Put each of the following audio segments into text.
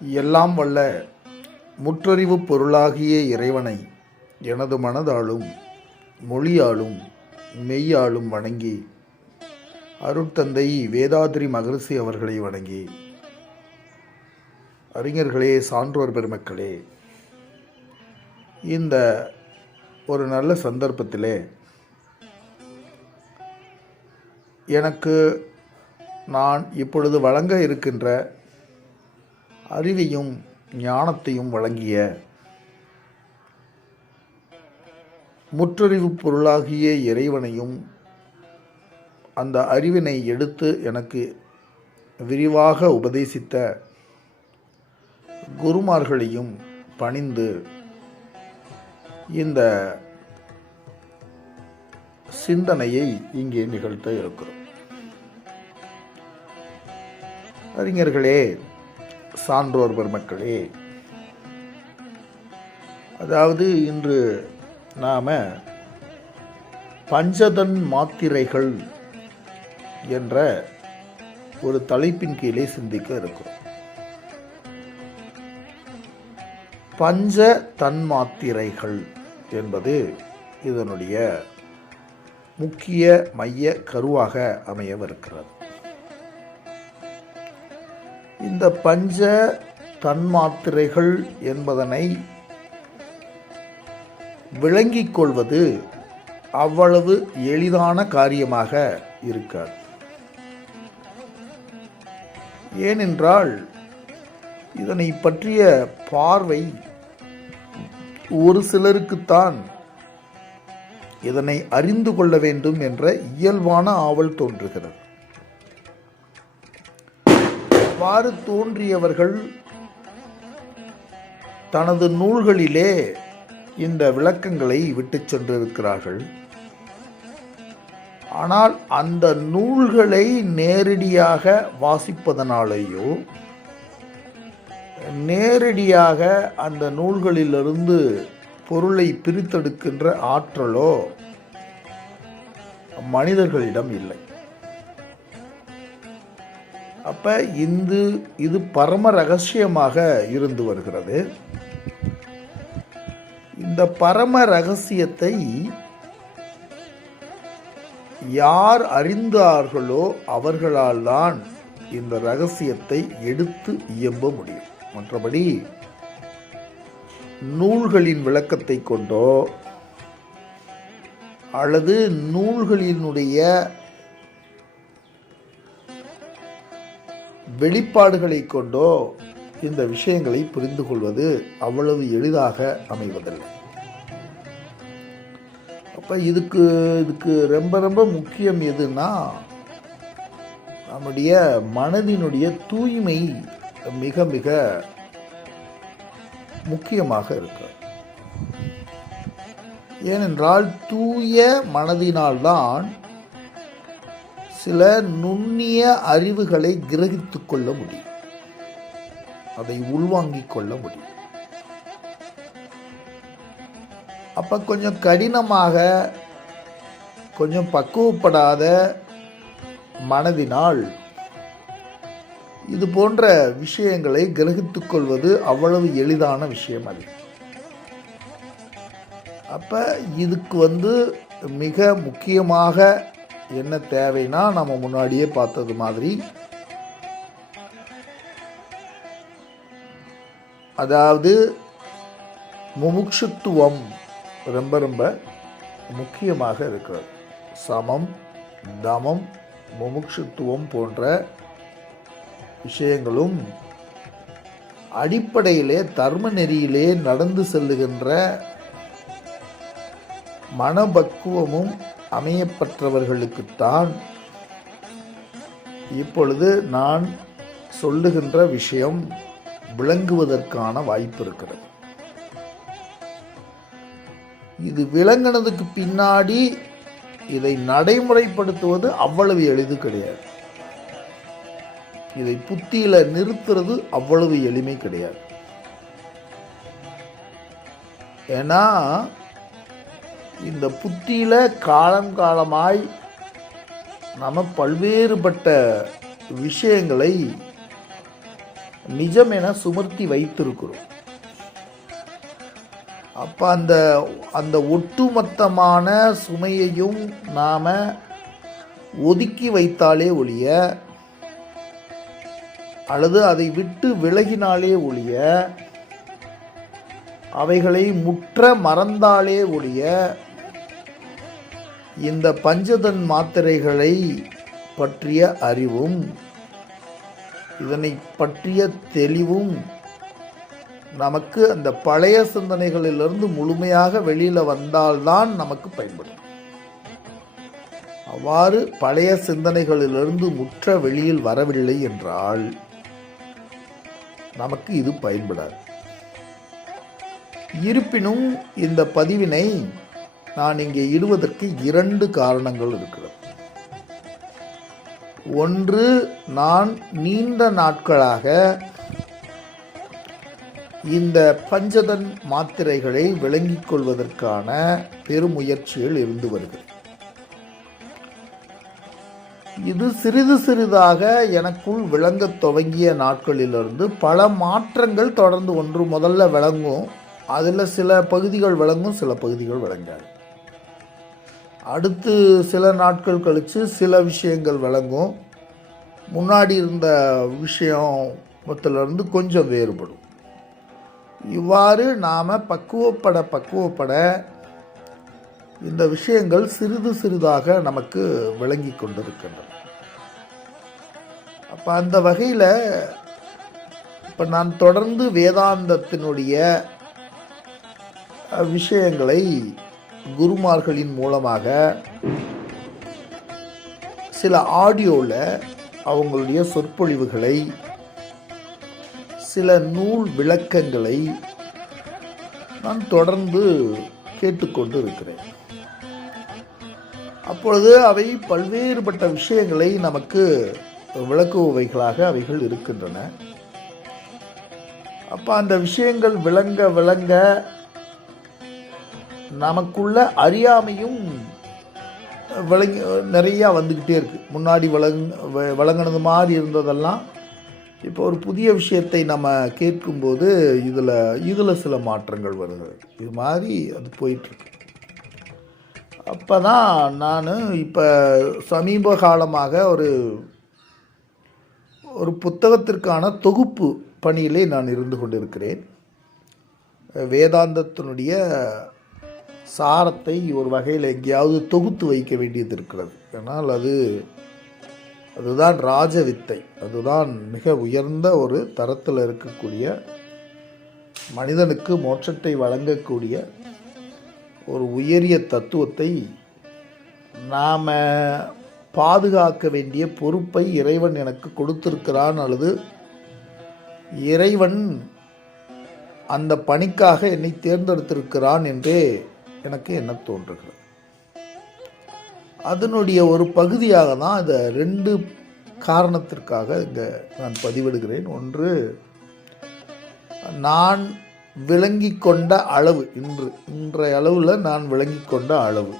எல்லாம் வல்ல முற்றறிவு பொருளாகிய இறைவனை எனது மனதாலும் மொழியாலும் மெய்யாலும் வணங்கி அருட்தந்தை வேதாத்ரி மகரிஷி அவர்களை வணங்கி, அறிஞர்களே, சான்றோர் பெருமக்களே, இந்த ஒரு நல்ல சந்தர்ப்பத்திலே எனக்கு நான் இப்பொழுது வழங்க இருக்கின்ற அறிவையும் ஞானத்தையும் வழங்கிய முற்றறிவு பொருளாகிய இறைவனையும் அந்த அறிவினை எடுத்து எனக்கு விரிவாக உபதேசித்த குருமார்களையும் பணிந்து இந்த சிந்தனையை இங்கே நிகழ்த்த இருக்கிறோம். அறிஞர்களே, சான்றோர் பெருமக்களே, அதாவது இன்று நாம் பஞ்சதன் மாத்திரைகள் என்ற ஒரு தலைப்பின் கீழே சிந்திக்க இருக்கிறோம். பஞ்ச தன்மாத்திரைகள் என்பது இதனுடைய முக்கிய மைய கருவாக அமையவிருக்கிறது. இந்த பஞ்ச தன்மாத்திரைகள் என்பதனை விளங்கிக் கொள்வது அவ்வளவு எளிதான காரியமாக இருக்காது. ஏனென்றால் இதனை பற்றிய பார்வை ஒரு சிலருக்குத்தான் இதனை அறிந்து கொள்ள வேண்டும் என்ற இயல்பான ஆவல் தோன்றுகிறது. அவ்வாறு தோன்றியவர்கள் தனது நூல்களிலே இந்த விளக்கங்களை விட்டு சென்றிருக்கிறார்கள். ஆனால் அந்த நூல்களை நேரடியாக வாசிப்பதனாலேயோ நேரடியாக அந்த நூல்களிலிருந்து பொருளை பிரித்தெடுக்கின்ற ஆற்றலோ மனிதர்களிடம் இல்லை. அப்ப இது பரம ரகசியமாக இருந்து வருகிறது. இந்த பரம ரகசியத்தை யார் அறிந்தார்களோ அவர்களால் தான் இந்த ரகசியத்தை எடுத்து இயம்ப முடியும். மற்றபடி நூல்களின் விளக்கத்தை கொண்டோ அல்லது நூல்களினுடைய வெளிப்பாடுகளை கொண்டோ இந்த விஷயங்களை புரிந்து கொள்வது அவ்வளவு எளிதாக அமைவதில்லை. அப்ப இதுக்கு ரொம்ப ரொம்ப முக்கியம் எதுன்னா, நம்முடைய மனதினுடைய தூய்மை மிக மிக முக்கியமாக இருக்கு. ஏனென்றால் தூய மனதினால்தான் சில நுண்ணிய அறிவுகளை கிரகித்துக் கொள்ள முடியும், அதை உள்வாங்கிக் கொள்ள முடியும். அப்ப கொஞ்சம் கடினமாக, கொஞ்சம் பக்குவப்படாத மனதினால் இது போன்ற விஷயங்களை கிரகித்துக் கொள்வது அவ்வளவு எளிதான விஷயம் அல்ல. அப்ப இதுக்கு மிக முக்கியமாக என்ன தேவைன்னா, நம்ம முன்னாடியே பார்த்தது மாதிரி, அதாவது முமுட்சுத்துவம் ரொம்ப ரொம்ப முக்கியமாக இருக்கிறது. சமம், தமம், முமுட்சுத்துவம் போன்ற விஷயங்களும் அடிப்படையிலே தர்ம நெறியிலே நடந்து செல்லுகின்ற மனபக்குவமும் அமையப்பட்டவர்களுக்குத்தான் இப்பொழுது நான் சொல்லுகின்ற விஷயம் விளங்குவதற்கான வாய்ப்பு இருக்கிறது. இது விளங்கினதுக்கு பின்னாடி இதை நடைமுறைப்படுத்துவது அவ்வளவு எளிது கிடையாது. இதை புத்தியில நிறுத்துறது அவ்வளவு எளிமை கிடையாது. ஏன்னா இந்த புத்தியில காலம் காலமாய் நம்ம பல்வேறுபட்ட விஷயங்களை நிஜம் என சுமர்த்தி வைத்திருக்கிறோம். அப்போ அந்த அந்த ஒட்டுமொத்தமான சுமையையும் நாம் ஒதுக்கி வைத்தாலே ஒழிய, அல்லது அதை விட்டு விலகினாலே ஒழிய, அவைகளை முற்ற மறந்தாலே ஒழிய, இந்த பஞ்சதன் மாத்திரைகளை பற்றிய அறிவும் இதனை பற்றிய தெளிவும் நமக்கு அந்த பழைய சிந்தனைகளிலிருந்து முழுமையாக வெளியில் வந்தால்தான் நமக்கு பயன்படும். அவ்வாறு பழைய சிந்தனைகளிலிருந்து முற்ற வெளியில் வரவில்லை என்றால் நமக்கு இது பயன்படாது. இருப்பினும் இந்த பதிவினை நான் இங்கே இடுவதற்கு 2 காரணங்கள் இருக்கிறது. ஒன்று, நான் நீண்ட நாட்களாக இந்த பஞ்சதன் மாத்திரைகளை விளங்கிக் கொள்வதற்கான பெருமுயற்சிகள் இருந்து வருகிறது. இது சிறிது சிறிதாக எனக்குள் விளங்கத் துவங்கிய நாட்களிலிருந்து பல மாற்றங்கள் தொடர்ந்து ஒன்று முதல்ல விளங்கும். அதில் சில பகுதிகள் விளங்கும், சில பகுதிகள் விளங்காது. அடுத்து சில நாட்கள் கழித்து சில விஷயங்கள் விளங்கும். முன்னாடி இருந்த விஷயத்திலிருந்து கொஞ்சம் வேறுபடும். இவ்வாறு நாம் பக்குவப்பட இந்த விஷயங்கள் சிறிது சிறிதாக நமக்கு விளங்கி கொண்டிருக்கின்றன. அப்போ அந்த வகையில் இப்போ நான் தொடர்ந்து வேதாந்தத்தினுடைய விஷயங்களை குருமார்களின் மூலமாக சில ஆடியோவில் அவங்களுடைய சொற்பொழிவுகளை, சில நூல் விளக்கங்களை நான் தொடர்ந்து கேட்டுக்கொண்டு இருக்கிறேன். அப்பொழுது அவை பல்வேறுபட்ட விஷயங்களை நமக்கு விளக்குபவைகளாக அவைகள் இருக்கின்றன. அப்போ அந்த விஷயங்கள் விளங்க விளங்க நமக்குள்ள அறியாமையும் விளங்கி நிறையா வந்துக்கிட்டே இருக்குது. முன்னாடி விளங்கினது மாதிரி இருந்ததெல்லாம் இப்போ ஒரு புதிய விஷயத்தை நம்ம கேட்கும்போது இதில் சில மாற்றங்கள் வருது. இது மாதிரி அது போயிட்டுருக்கு. அப்போ தான் நான் இப்போ சமீப காலமாக ஒரு புத்தகத்திற்கான தொகுப்பு பணியிலே நான் இருந்து கொண்டிருக்கிறேன். வேதாந்தத்தினுடைய சாரத்தை ஒரு வகையில் எங்கேயாவது தொகுத்து வைக்க வேண்டியது இருக்கிறது. ஏன்னால் அதுதான் ராஜவித்தை, அதுதான் மிக உயர்ந்த ஒரு தரத்தில் இருக்கக்கூடிய, மனிதனுக்கு மோட்சத்தை வழங்கக்கூடிய ஒரு உயரிய தத்துவத்தை நாம் பாதுகாக்க வேண்டிய பொறுப்பை இறைவன் எனக்கு கொடுத்திருக்கிறான், அல்லது இறைவன் அந்த பணிக்காக என்னை தேர்ந்தெடுத்திருக்கிறான் என்றே எனக்கு என்ன தோன்றுகிறது. அதனுடைய ஒரு பகுதியாக தான் இந்த 2 காரணத்திற்காக இங்கே நான் பதிவிடுகிறேன். ஒன்று, நான் விளங்கி கொண்ட அளவு, இன்றைய அளவில் நான் விளங்கி கொண்ட அளவு,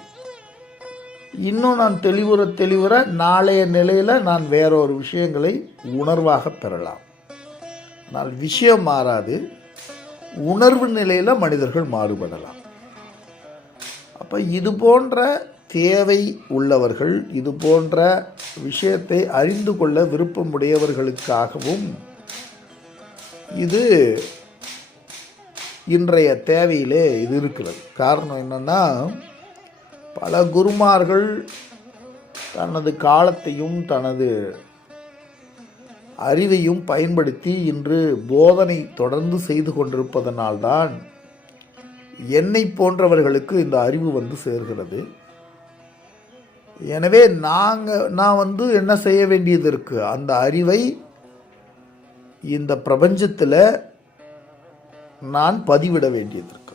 இன்னும் நான் தெளிவுற நாளைய நிலையில் நான் வேற ஒரு விஷயங்களை உணர்வாக பெறலாம். ஆனால் விஷயம் மாறாது, உணர்வு நிலையில் மனிதர்கள் மாறுபடலாம். அப்போ இது போன்ற தேவை உள்ளவர்கள், இது போன்ற விஷயத்தை அறிந்து கொள்ள விருப்பமுடையவர்களுக்காகவும் இது இன்றைய தேவையிலே இது இருக்கிறது. காரணம் என்னென்னா, பல குருமார்கள் தனது காலத்தையும் தனது அறிவையும் பயன்படுத்தி இன்று போதனை தொடர்ந்து செய்து கொண்டிருப்பதனால்தான் என்னை போன்றவர்களுக்கு இந்த அறிவு வந்து சேர்கிறது. எனவே நான் என்ன செய்ய வேண்டியது இருக்குது, அந்த அறிவை இந்த பிரபஞ்சத்தில் நான் பதிவிட வேண்டியது இருக்கு.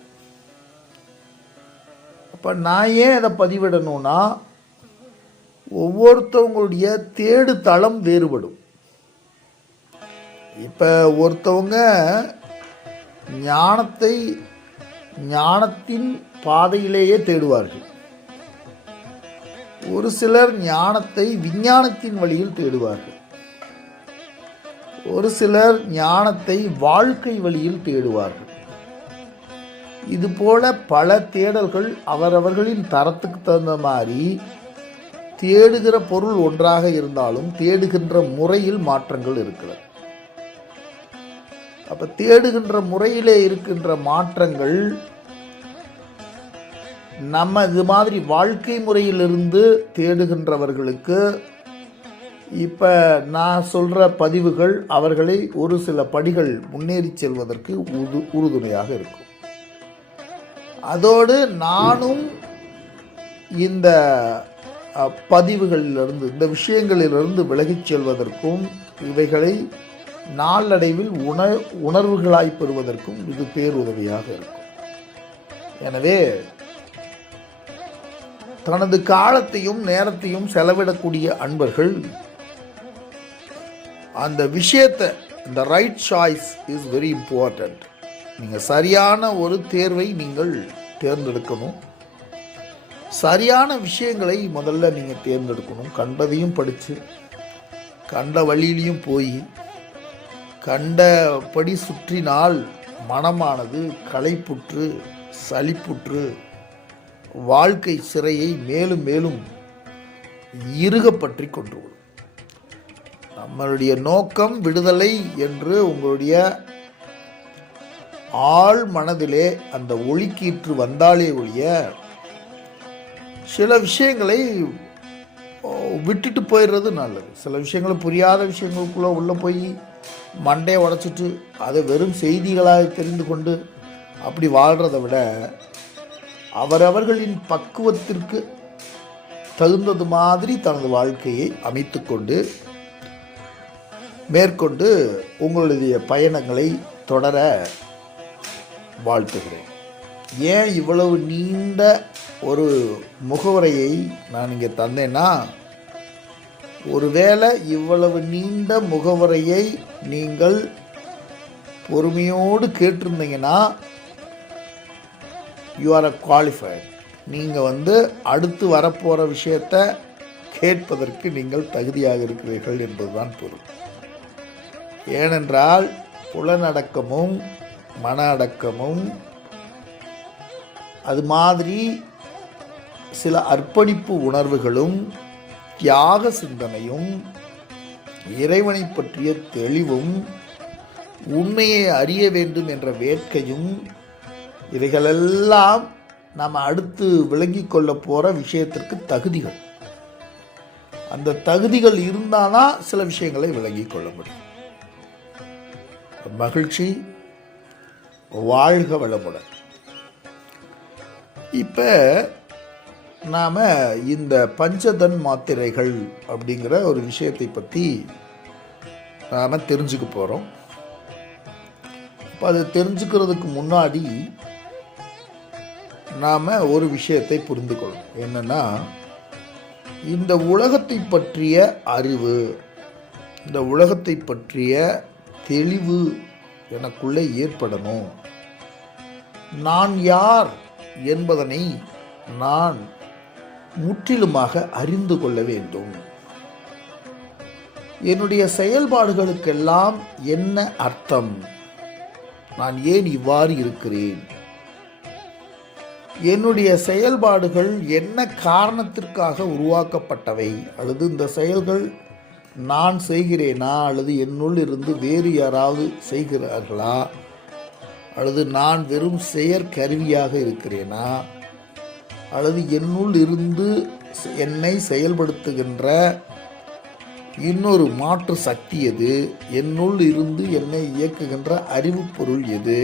அப்போ நான் ஏன் அதை பதிவிடணும்னா, ஒவ்வொருத்தவங்களுடைய தேடு தளம் வேறுபடும். இப்போ ஒருத்தவங்க ஞானத்தின் பாதையிலேயே தேடுவார்கள். ஒரு சிலர் ஞானத்தை விஞ்ஞானத்தின் வழியில் தேடுவார்கள். ஒரு சிலர் ஞானத்தை வாழ்க்கை வழியில் தேடுவார்கள். இதுபோல பல தேடல்கள் அவரவர்களின் தரத்துக்கு தகுந்த மாதிரி தேடுகிற பொருள் ஒன்றாக இருந்தாலும் தேடுகின்ற முறையில் மாற்றங்கள் இருக்கிறது. அப்ப தேடுகின்ற முறையிலே இருக்கின்ற மாற்றங்கள் நம்ம இது மாதிரி வாழ்க்கை முறையிலிருந்து தேடுகின்றவர்களுக்கு இப்போ நான் சொல்கிற பதிவுகள் அவர்களை ஒரு சில படிகள் முன்னேறி செல்வதற்கு உறுதுணையாக இருக்கும். அதோடு நானும் இந்த பதிவுகளிலிருந்து இந்த விஷயங்களிலிருந்து விலகிச் செல்வதற்கும் இவைகளை நாளடைவில் உணர்வுகளாய் பெறுவதற்கும் இது பேருதவியாக இருக்கும். எனவே தனது காலத்தையும் நேரத்தையும் செலவிடக்கூடிய அன்பர்கள் அந்த விஷயத்தை, இந்த right choice is very important. நீங்கள் சரியான ஒரு தேர்வை நீங்கள் தேர்ந்தெடுக்கணும். சரியான விஷயங்களை முதல்ல நீங்கள் தேர்ந்தெடுக்கணும். கண்டதையும் படித்து கண்ட வழியிலையும் போய் கண்டபடி சுற்றினால் மனமானது களைப்புற்று சலிப்புற்று வாழ்க்கை சிறையை மேலும் மேலும் இறுக பற்றி கொண்டு வரும். நம்மளுடைய நோக்கம் விடுதலை என்று உங்களுடைய ஆழ் மனதிலே அந்த ஒளிக்கீற்று வந்தாலே ஒழிய சில விஷயங்களை விட்டுட்டு போயிடுறது நல்லது. சில விஷயங்களை புரியாத விஷயங்களுக்குள்ளே உள்ளே போய் மண்டையை உடைச்சிட்டு அதை வெறும் செய்திகளாக தெரிந்து கொண்டு அப்படி வாழ்கிறத விட அவரவர்களின் பக்குவத்திற்கு தகுந்தது மாதிரி தனது வாழ்க்கையை அமைத்து கொண்டு மேற்கொண்டு உங்களுடைய பயணங்களை தொடர வாழ்த்துகிறேன். ஏன் இவ்வளவு நீண்ட ஒரு முகவரையை நான் இங்கே தந்தேன்னா, ஒருவேளை இவ்வளவு நீண்ட முகவரையை நீங்கள் பொறுமையோடு கேட்டிருந்தீங்கன்னா யூ ஆர் அ குவாலிஃபைட். நீங்கள் அடுத்து வரப்போகிற விஷயத்தை கேட்பதற்கு நீங்கள் தகுதியாக இருக்கிறீர்கள் என்பதுதான் பொருள். ஏனென்றால் புலனடக்கமும் மன அடக்கமும் அது மாதிரி சில அர்ப்பணிப்பு உணர்வுகளும் தியாக சிந்தனையும் இறைவனை பற்றிய தெளிவும் உண்மையை அறிய வேண்டும் என்ற வேட்கையும் இவைகளெல்லாம் நாம் அடுத்து விளங்கி கொள்ள போகிற விஷயத்திற்கு தகுதிகள். அந்த தகுதிகள் இருந்தானா சில விஷயங்களை விளங்கி கொள்ள முடியும். மகிழ்ச்சி. வாழ்க வளமுடன். இப்போ நாம் இந்த பஞ்சதன் மாத்திரைகள் அப்படிங்கிற ஒரு விஷயத்தை பற்றி நாம் தெரிஞ்சுக்க போகிறோம். இப்போ அதை தெரிஞ்சுக்கிறதுக்கு முன்னாடி நாம் ஒரு விஷயத்தை புரிந்து கொள்ளணும். என்னென்னா, இந்த உலகத்தை பற்றிய அறிவு, இந்த உலகத்தை பற்றிய தெளிவு எனக்குள்ளே ஏற்படணும். நான் யார் என்பதனை நான் முற்றிலுமாக அறிந்து கொள்ள வேண்டும். என்னுடைய செயல்பாடுகளுக்கெல்லாம் என்ன அர்த்தம்? நான் ஏன் இவ்வாறு இருக்கிறேன்? என்னுடைய செயல்பாடுகள் என்ன காரணத்திற்காக உருவாக்கப்பட்டவை? அல்லது இந்த செயல்கள் நான் செய்கிறேனா, அல்லது என்னுள் இருந்து வேறு யாராவது செய்கிறார்களா, அல்லது நான் வெறும் செயற்கருவியாக இருக்கிறேனா, அல்லது என்னுள் இருந்து என்னை செயல்படுத்துகின்ற இன்னொரு மாற்று சக்தி எது? என்னுள் இருந்து என்னை இயக்குகின்ற அறிவு பொருள் எது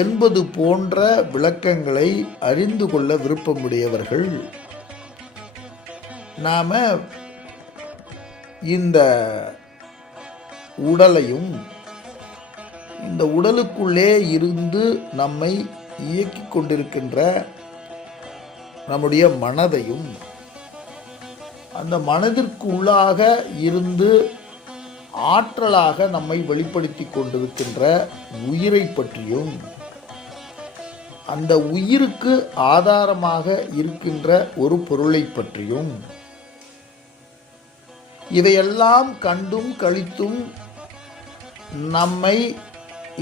என்பது போன்ற விளக்கங்களை அறிந்து கொள்ள விருப்பமுடையவர்கள் நாம இந்த உடலையும் இந்த உடலுக்குள்ளே இருந்து நம்மை இயக்கிக் கொண்டிருக்கின்ற நம்முடைய மனதையும், அந்த மனதிற்கு உள்ளாக இருந்து ஆற்றலாக நம்மை வெளிப்படுத்தி கொண்டிருக்கின்ற உயிரை பற்றியும், அந்த உயிருக்கு ஆதாரமாக இருக்கின்ற ஒரு பொருளை பற்றியும் இவையெல்லாம் கண்டும் கழித்தும் நம்மை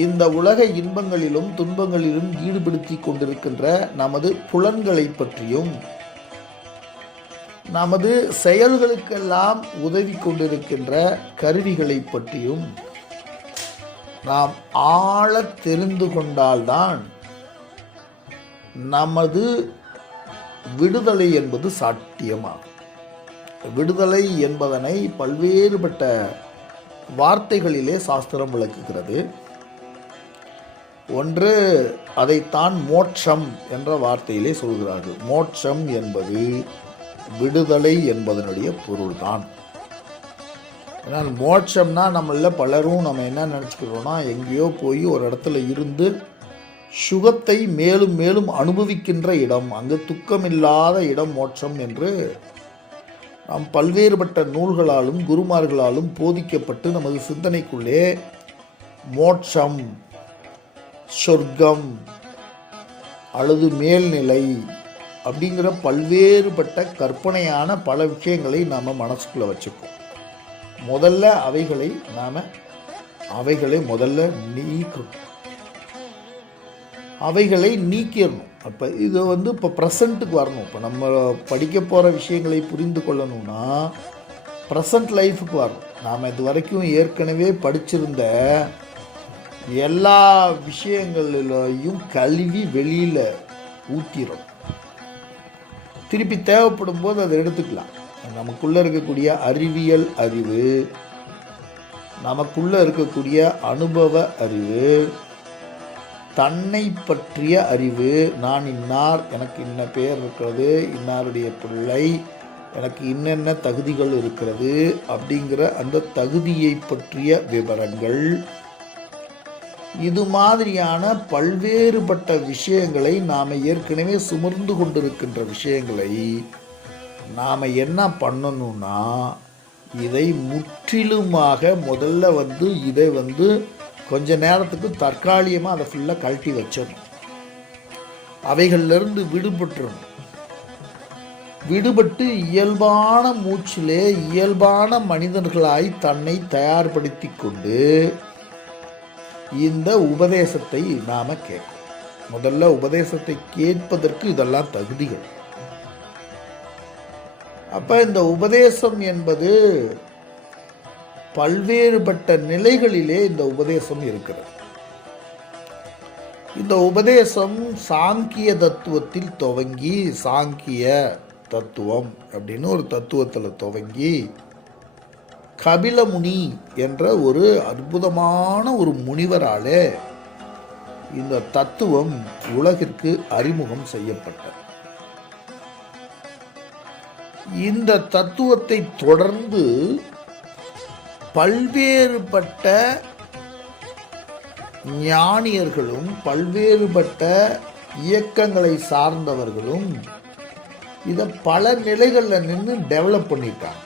இந்த உலக இன்பங்களிலும் துன்பங்களிலும் ஈடுபடுத்தி கொண்டிருக்கின்ற நமது புலன்களை பற்றியும் நமது செயல்களுக்கெல்லாம் உதவி கொண்டிருக்கின்ற கருவிகளை பற்றியும் நாம் ஆழ தெரிந்து கொண்டால்தான் நமது விடுதலை என்பது சாத்தியமாகும். விடுதலை என்பதனை பல்வேறுபட்ட வார்த்தைகளிலே சாஸ்திரம் விளக்குகிறது. ஒன்று, அதைத்தான் மோட்சம் என்ற வார்த்தையிலே சொல்கிறார்கள். மோட்சம் என்பது விடுதலை என்பதனுடைய பொருள்தான். ஏன்னால் மோட்சம்னா நம்மள பலரும் நம்ம என்ன நினச்சிக்கிறோன்னா, எங்கேயோ போய் ஒரு இடத்துல இருந்து சுகத்தை மேலும் மேலும் அனுபவிக்கின்ற இடம், அங்கு துக்கமில்லாத இடம் மோட்சம் என்று நாம் பல்வேறுபட்ட நூல்களாலும் குருமார்களாலும் போதிக்கப்பட்டு நமது சிந்தனைக்குள்ளே மோட்சம், சொர்க்கம் அல்லது மேல்நிலை அப்படிங்கிற பல்வேறுபட்ட கற்பனையான பல விஷயங்களை நாம் மனசுக்குள்ளே வச்சுப்போம். முதல்ல அவைகளை முதல்ல நீக்கணும். அவைகளை நீக்கிடணும். அப்போ இது இப்போ ப்ரெசண்ட்டுக்கு வரணும். இப்போ நம்ம படிக்க போகிற விஷயங்களை புரிந்து கொள்ளணும்னா ப்ரெசண்ட் லைஃபுக்கு வரணும். நாம் இது வரைக்கும் ஏற்கனவே படிச்சிருந்த எல்லா விஷயங்களையும் கழுவி வெளியில் ஊற்றிடும். திருப்பி தேவைப்படும் போது அதை எடுத்துக்கலாம். நமக்குள்ளே இருக்கக்கூடிய அறிவியல் அறிவு, நமக்குள்ளே இருக்கக்கூடிய அனுபவ அறிவு, தன்னை பற்றிய அறிவு, நான் இன்னார், எனக்கு இன்ன பேர் இருக்கிறது, இன்னாருடைய பிள்ளை, எனக்கு இன்னென்ன தகுதிகள் இருக்கிறது அப்படிங்கிற அந்த தகுதியை பற்றிய விவரங்கள், இது மாதிரியான பல்வேறுபட்ட விஷயங்களை நாம் ஏற்கனவே சுமர்ந்து கொண்டிருக்கின்ற விஷயங்களை நாம் என்ன பண்ணணும்னா, இதை முற்றிலுமாக முதல்ல இதை கொஞ்ச நேரத்துக்கு தற்காலிகமாக அதை ஃபுல்லாக கழட்டி வச்சிடணும். அவைகளிலிருந்து விடுபட்டு இயல்பான மூச்சிலே இயல்பான மனிதர்களாய் தன்னை தயார்படுத்தி கொண்டு இந்த உபதேசத்தை நாம் கேட்கணும். முதல்ல உபதேசத்தை கேட்பதற்கு இதெல்லாம் தகுதிகள். அப்போ இந்த உபதேசம் என்பது பல்வேறுபட்ட நிலைகளிலே இந்த உபதேசம் இருக்கிறது. இந்த உபதேசம் சாங்கிய தத்துவத்தில் துவங்கி, சாங்கிய தத்துவம் அப்படின்னு ஒரு தத்துவத்தில் துவங்கி, கபிலமுனி என்ற ஒரு அற்புதமான ஒரு முனிவராலே இந்த தத்துவம் உலகிற்கு அறிமுகம் செய்யப்பட்டது. இந்த தத்துவத்தை தொடர்ந்து பல்வேறுபட்ட ஞானியர்களும் பல்வேறுபட்ட இயக்கங்களை சார்ந்தவர்களும் இதை பல நிலைகளில் நின்று டெவலப் பண்ணிட்டாங்க.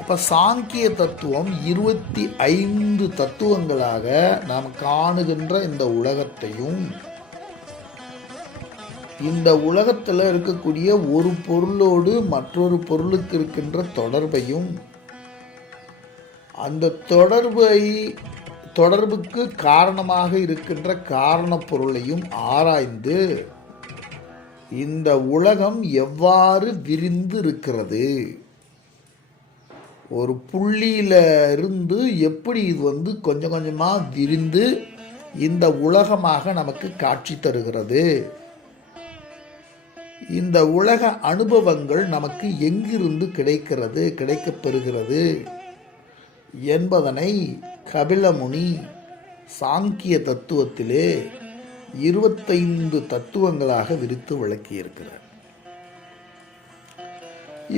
அப்போ சாங்கிய தத்துவம் 25 தத்துவங்களாக நாம் காணுகின்ற இந்த உலகத்தையும், இந்த உலகத்தில் இருக்கக்கூடிய ஒரு பொருளோடு மற்றொரு பொருளுக்கு இருக்கின்ற தொடர்பையும், அந்த தொடர்புக்கு காரணமாக இருக்கின்ற காரண பொருளையும் ஆராய்ந்து இந்த உலகம் எவ்வாறு விரிந்து இருக்கிறது, ஒரு புள்ளியில இருந்து எப்படி இது கொஞ்சம் கொஞ்சமாக விரிந்து இந்த உலகமாக நமக்கு காட்சி தருகிறது, இந்த உலக அனுபவங்கள் நமக்கு எங்கிருந்து கிடைக்கப்பெறுகிறது என்பதனை கபிலமுனி சாங்கிய தத்துவத்திலே 25 தத்துவங்களாக விரித்து விளக்கியிருக்கிறார்.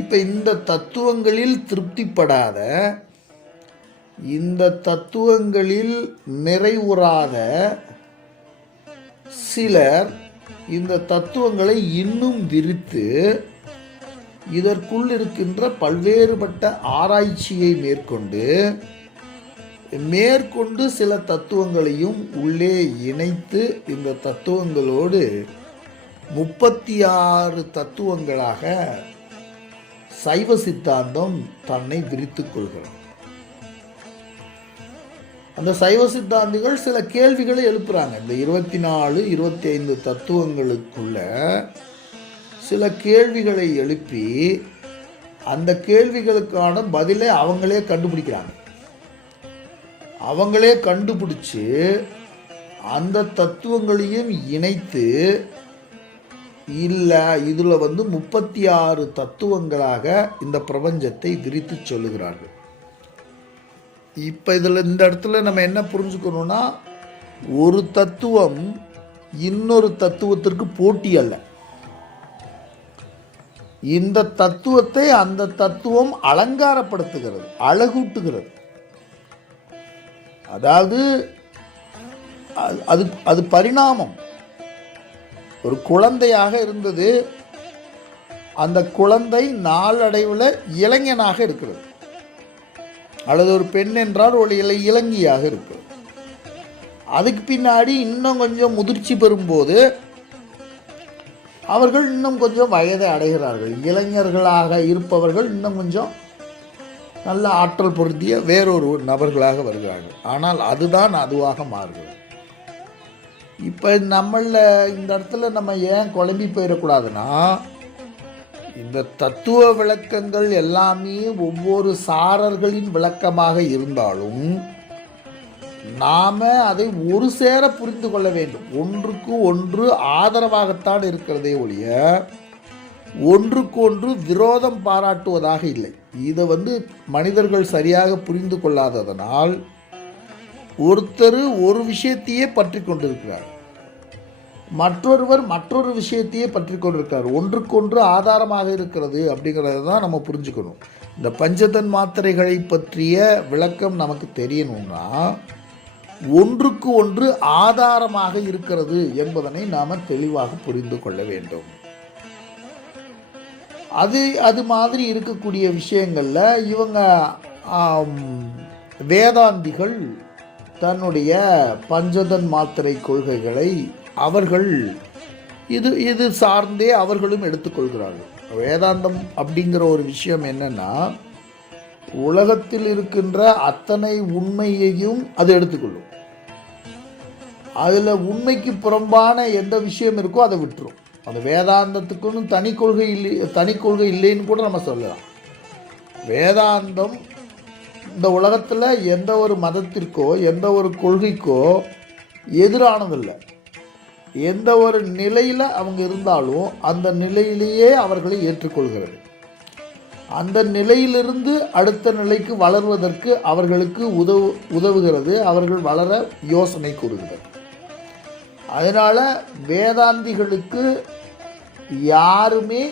இப்ப இந்த தத்துவங்களில் திருப்திப்படாத, இந்த தத்துவங்களில் நிறைவுறாத சிலர் இந்த தத்துவங்களை இன்னும் விரித்து இதற்குள் இருக்கின்ற பல்வேறுபட்ட ஆராய்ச்சியை மேற்கொண்டு சில தத்துவங்களையும் உள்ளே இணைத்து இந்த தத்துவங்களோடு 36 தத்துவங்களாக சைவ சித்தாந்தம் தன்னை விரித்துக் கொள்கிறது. அந்த சைவ சித்தாந்திகள் சில கேள்விகளை எழுப்புறாங்க. இந்த 24 25 தத்துவங்களுக்குள்ள சில கேள்விகளை எழுப்பி அந்த கேள்விகளுக்கான பதிலை அவங்களே கண்டுபிடிக்கிறாங்க. அவங்களே கண்டுபிடிச்சு அந்த தத்துவங்களையும் இணைத்து இல்லை இதில் 36 தத்துவங்களாக இந்த பிரபஞ்சத்தை விரித்து சொல்லுகிறார்கள். இப்போ இந்த இடத்துல நம்ம என்ன புரிஞ்சுக்கணும்னா, ஒரு தத்துவம் இன்னொரு தத்துவத்திற்கு போட்டி அல்ல. இந்த தத்துவத்தை அந்த தத்துவம் அலங்காரப்படுத்துகிறது, அழகூட்டுகிறது. அதாவது அது பரிணாமம். ஒரு குழந்தையாக இருந்தது, அந்த குழந்தை நாளடைவில் இளைஞனாக இருக்கிறது. அல்லது ஒரு பெண் என்றால் ஒரு இளங்கியாக இருக்கிறது. அதுக்கு பின்னாடி இன்னும் கொஞ்சம் முதிர்ச்சி பெறும்போது அவர்கள் இன்னும் கொஞ்சம் வயதை அடைகிறார்கள். இளைஞர்களாக இருப்பவர்கள் இன்னும் கொஞ்சம் நல்ல ஆற்றல் பொருந்திய வேறொரு நபர்களாக வருகிறார்கள். ஆனால் அதுதான் அதுவாக மாறுகிறது. இப்போ நம்மள இந்த இடத்துல நம்ம ஏன் குழம்பி போயிடக்கூடாதுன்னா, இந்த தத்துவ விளக்கங்கள் எல்லாமே ஒவ்வொரு சாரர்களின் விளக்கமாக இருந்தாலும் நாம அதை ஒரு சேர புரிந்து கொள்ள வேண்டும். ஒன்றுக்கு ஒன்று ஆதரவாகத்தான் இருக்கிறதே ஒழிய ஒன்றுக்கு ஒன்று விரோதம் பாராட்டுவதாக இல்லை. இதை மனிதர்கள் சரியாக புரிந்து கொள்ளாததனால் ஒருத்தர் ஒரு விஷயத்தையே பற்றி கொண்டிருக்கிறார், மற்றொருவர் மற்றொரு விஷயத்தையே பற்றி கொண்டிருக்கிறார். ஒன்றுக்கொன்று ஆதாரமாக இருக்கிறது அப்படிங்கிறத தான் நம்ம புரிஞ்சுக்கணும். இந்த பஞ்சதன் மாத்திரைகளை பற்றிய விளக்கம் நமக்கு தெரியணும்னா ஒன்றுக்கு ஒன்று ஆதாரமாக இருக்கிறது என்பதனை நாம் தெளிவாக புரிந்து கொள்ள வேண்டும். அது மாதிரி இருக்கக்கூடிய விஷயங்களில் இவங்க வேதாந்திகள் தன்னுடைய பஞ்சதன் மாத்திரை கொள்கைகளை அவர்கள் இது சார்ந்தே அவர்களும் எடுத்துக்கொள்கிறார்கள். வேதாந்தம் அப்படிங்கிற ஒரு விஷயம் என்னன்னா, உலகத்தில் இருக்கின்ற அத்தனை உண்மையையும் அது எடுத்துக்கொள்ளும். அதில் உண்மைக்கு புறம்பான எந்த விஷயம் இருக்கோ அதை விட்டுரும். அந்த வேதாந்தத்துக்குன்னு தனி கொள்கை இல்லைன்னு கூட நம்ம சொல்லலாம். வேதாந்தம் இந்த உலகத்தில் எந்த ஒரு மதத்திற்கோ எந்த ஒரு கொள்கைக்கோ எதிரானதில்லை. எந்த ஒரு நிலையில் அவங்க இருந்தாலும் அந்த நிலையிலேயே அவர்களை ஏற்றுக்கொள்கிறது. அந்த நிலையிலிருந்து அடுத்த நிலைக்கு வளர்வதற்கு அவர்களுக்கு உதவுகிறது, அவர்கள் வளர யோசனை கூறுகிறது. அதனால் வேதாந்திகளுக்கு யாருமே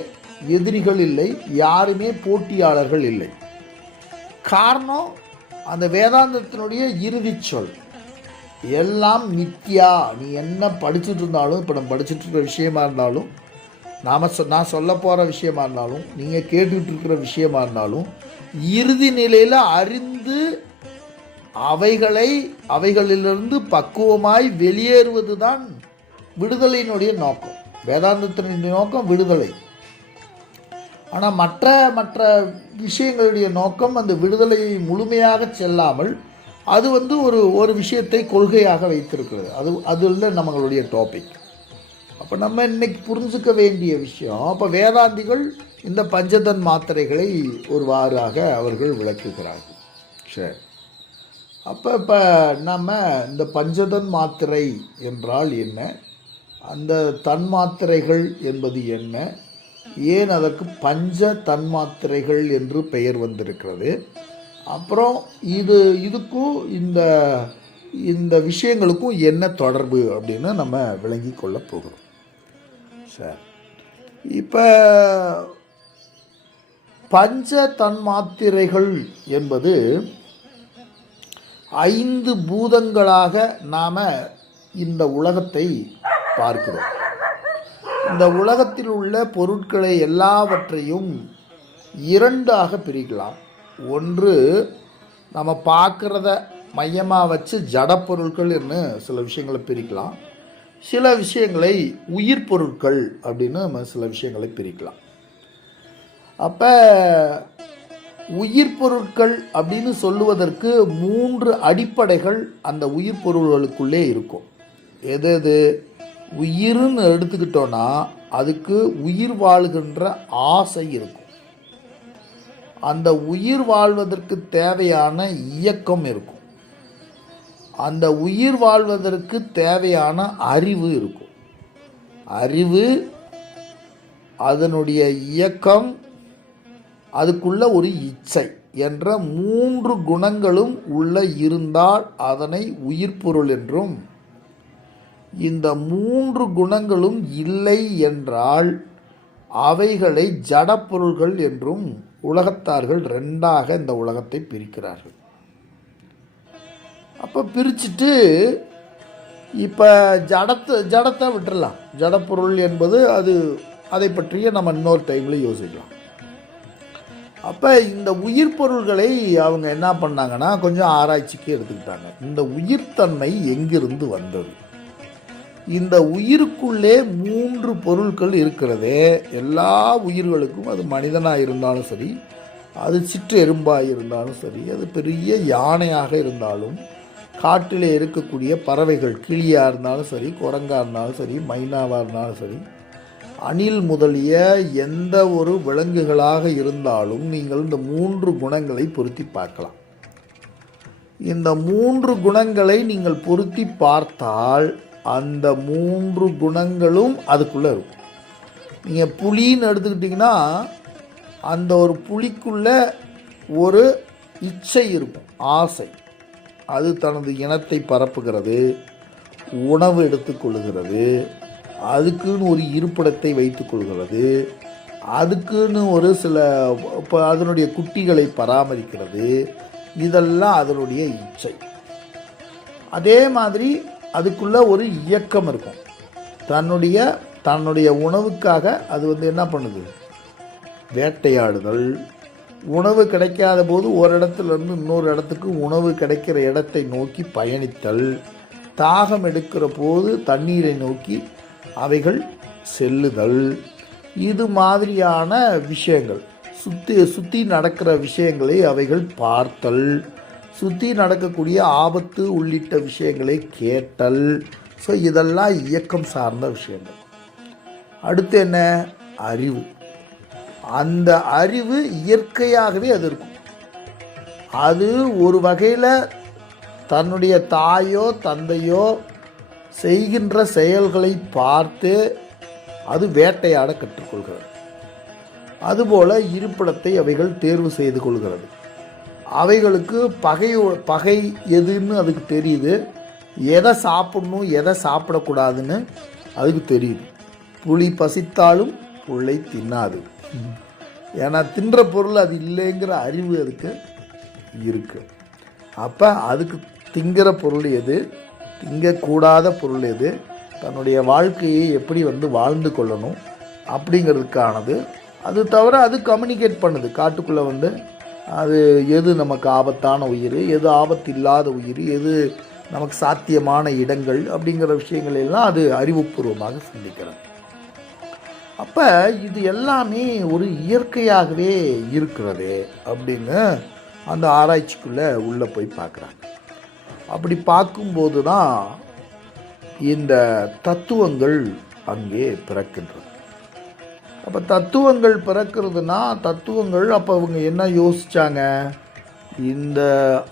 எதிரிகள் இல்லை, யாருமே போட்டியாளர்கள் இல்லை. காரணம், அந்த வேதாந்தத்தினுடைய இறுதி சொல் எல்லாம் மித்யா. நீ என்ன படிச்சுட்டு இருந்தாலும், இப்போ நம்ம படிச்சுட்டு இருக்கிற விஷயமா இருந்தாலும், நான் சொல்ல போகிற விஷயமா இருந்தாலும், நீங்கள் கேட்டுக்கிட்டு இருக்கிற விஷயமா இருந்தாலும், இறுதி நிலையில் அறிந்து அவைகளிலிருந்து பக்குவமாய் வெளியேறுவது தான் விடுதலையினுடைய நோக்கம். வேதாந்தத்தினுடைய நோக்கம் விடுதலை. ஆனால் மற்ற விஷயங்களுடைய நோக்கம் அந்த விடுதலையை முழுமையாக செல்லாமல் அது ஒரு விஷயத்தை கொள்கையாக வைத்திருக்கிறது. அது இல்லை நம்மளுடைய டாபிக். அப்போ நம்ம இன்னைக்கு புரிஞ்சுக்க வேண்டிய விஷயம், அப்போ வேதாந்திகள் இந்த பஞ்சதன் மாத்திரைகளை ஒருவாறாக அவர்கள் விளக்குகிறார்கள். சரி, இப்போ நம்ம இந்த பஞ்சதன் மாத்திரை என்றால் என்ன, அந்த தன்மாத்திரைகள் என்பது என்ன, ஏன் அதற்கு பஞ்ச தன்மாத்திரைகள் என்று பெயர் வந்திருக்கிறது, அப்புறம் இதுக்கும் இந்த விஷயங்களுக்கும் என்ன தொடர்பு அப்படின்னு நம்ம விளங்கி கொள்ள போகிறோம். சரி, இப்போ பஞ்ச தன்மாத்திரைகள் என்பது 5 பூதங்களாக நாம் இந்த உலகத்தை பார்க்கிறோம். இந்த உலகத்தில் உள்ள பொருட்களை எல்லாவற்றையும் 2ஆக பிரிக்கலாம். ஒன்று, நம்ம பார்க்குறத மையமாக வச்சு ஜட பொருட்கள் என்று சில விஷயங்களை பிரிக்கலாம். சில விஷயங்களை உயிர் பொருட்கள் அப்படின்னு நம்ம சில விஷயங்களை பிரிக்கலாம். அப்போ உயிர் பொருட்கள் அப்படின்னு சொல்லுவதற்கு 3 அடிப்படைகள் அந்த உயிர் பொருள்களுக்குள்ளே இருக்கும். எது எது? உயிர்னு எடுத்துக்கிட்டோன்னா அதுக்கு உயிர் வாழ்கின்ற ஆசை இருக்கும். அந்த உயிர் வாழ்வதற்கு தேவையான இயக்கம் இருக்கும். அந்த உயிர் வாழ்வதற்கு தேவையான அறிவு இருக்கும். அறிவு, அதனுடைய இயக்கம், அதுக்குள்ள ஒரு இச்சை என்ற 3 குணங்களும் உள்ள இருந்தால் அதனை உயிர் பொருள் என்றும், இந்த 3 குணங்களும் இல்லை என்றால் அவைகளை ஜடப்பொருள்கள் என்றும் உலகத்தார்கள் 2ஆக இந்த உலகத்தை பிரிக்கிறார்கள். அப்போ பிரிச்சுட்டு இப்போ ஜடத்தை விட்டுறலாம். ஜடப்பொருள் என்பது அதை பற்றிய நம்ம இன்னொரு டைமில் யோசிக்கலாம். அப்போ இந்த உயிர் பொருள்களை அவங்க என்ன பண்ணாங்கன்னா கொஞ்சம் ஆராய்ச்சிக்கு எடுத்துக்கிட்டாங்க. இந்த உயிர்த்தன்மை எங்கிருந்து வந்தது? இந்த உயிருக்குள்ளே 3 பொருட்கள் இருக்கிறதே. எல்லா உயிர்களுக்கும், அது மனிதனாக இருந்தாலும் சரி, அது சிற்று எறும்பாக இருந்தாலும் சரி, அது பெரிய யானையாக இருந்தாலும், காட்டில் இருக்கக்கூடிய பறவைகள், கிளியாக இருந்தாலும் சரி, குரங்காக இருந்தாலும் சரி, மைனாவாக இருந்தாலும் சரி, அணில் முதலிய எந்த ஒரு விலங்குகளாக இருந்தாலும் நீங்கள் இந்த 3 குணங்களை பொருத்தி பார்க்கலாம். இந்த 3 குணங்களை நீங்கள் பொருத்தி பார்த்தால் அந்த 3 குணங்களும் அதுக்குள்ளே இருக்கும். நீங்கள் புலின்னு எடுத்துக்கிட்டிங்கன்னா அந்த ஒரு புலிக்குள்ளே ஒரு இச்சை இருக்கும், ஆசை. அது தனது இனத்தை பரப்புகிறது, உணவு எடுத்துக்கொள்கிறது, அதுக்குன்னு ஒரு இருப்பிடத்தை வைத்துக்கொள்கிறது, அதுக்குன்னு ஒரு சில அதனுடைய குட்டிகளை பராமரிக்கிறது. இதெல்லாம் அதனுடைய இச்சை. அதே மாதிரி அதுக்குள்ள ஒரு இயக்கம் இருக்கும். தன்னுடைய உணவுக்காக அது என்ன பண்ணுது? வேட்டையாடுதல். உணவு கிடைக்காத போது ஒரு இடத்துலேருந்து இன்னொரு இடத்துக்கு உணவு கிடைக்கிற இடத்தை நோக்கி பயணித்தல். தாகம் எடுக்கிற போது தண்ணீரை நோக்கி அவைகள் செல்லுதல். இது மாதிரியான விஷயங்கள், சுற்றி நடக்கிற விஷயங்களை அவைகள் பார்த்தல், சுற்றி நடக்கக்கூடிய ஆபத்து உள்ளிட்ட விஷயங்களை கேட்டல். ஸோ இதெல்லாம் இயக்கம் சார்ந்த விஷயங்கள். அடுத்து என்ன? அறிவு. அந்த அறிவு இயற்கையாகவே அது இருக்கும். அது ஒரு வகையில் தன்னுடைய தாயோ தந்தையோ செய்கின்ற செயல்களை பார்த்து அது வேட்டையாட கற்றுக்கொள்கிறது. அதுபோல் இருப்பிடத்தை அவைகள் தேர்வு செய்து கொள்கிறது. அவைகளுக்கு பகை எதுன்னு அதுக்கு தெரியுது. எதை சாப்பிடணும் எதை சாப்பிடக்கூடாதுன்னு அதுக்கு தெரியுது. புலி பசித்தாலும் புல்லை தின்னாது. ஏன்னா தின்ற பொருள் அது இல்லைங்கிற அறிவு அதுக்கு இருக்குது. அப்போ அதுக்கு திங்கிற பொருள் எது, திங்கக்கூடாத பொருள் எது, தன்னுடைய வாழ்க்கையை எப்படி வாழ்ந்து கொள்ளணும் அப்படிங்கிறதுக்கானது. அது தவிர அது கம்யூனிகேட் பண்ணுது. காட்டுக்குள்ளே அது எது நமக்கு ஆபத்தான உயிர், எது ஆபத்து இல்லாத உயிர், எது நமக்கு சாத்தியமான இடங்கள் அப்படிங்கிற விஷயங்கள் எல்லாம் அது அறிவுபூர்வமாக சிந்திக்கிறது. அப்போ இது எல்லாமே ஒரு இயற்கையாகவே இருக்கிறது அப்படின்னு அந்த ஆராய்ச்சிக்குள்ளே உள்ளே போய் பார்க்குறாங்க. அப்படி பார்க்கும்போது தான் இந்த தத்துவங்கள் அங்கே பிறக்கின்றது. அப்போ தத்துவங்கள் பிறக்கிறதுனா தத்துவங்கள் அப்போ அவங்க என்ன யோசித்தாங்க? இந்த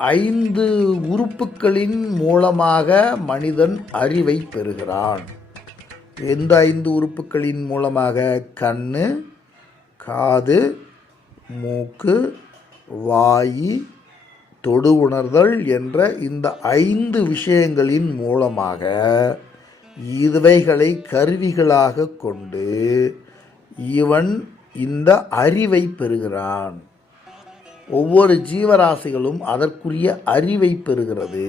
5 உறுப்புகளின் மூலமாக மனிதன் அறிவை பெறுகிறான். எந்த 5 உறுப்புகளின் மூலமாக? கண்ணு, காது, மூக்கு, வாய், தொடு உணர்தல் என்ற இந்த 5 விஷயங்களின் மூலமாக இவைகளை கருவிகளாக கொண்டு இவன் இந்த அறிவை பெறுகிறான். ஒவ்வொரு ஜீவராசிகளும் அதற்குரிய அறிவை பெறுகிறது.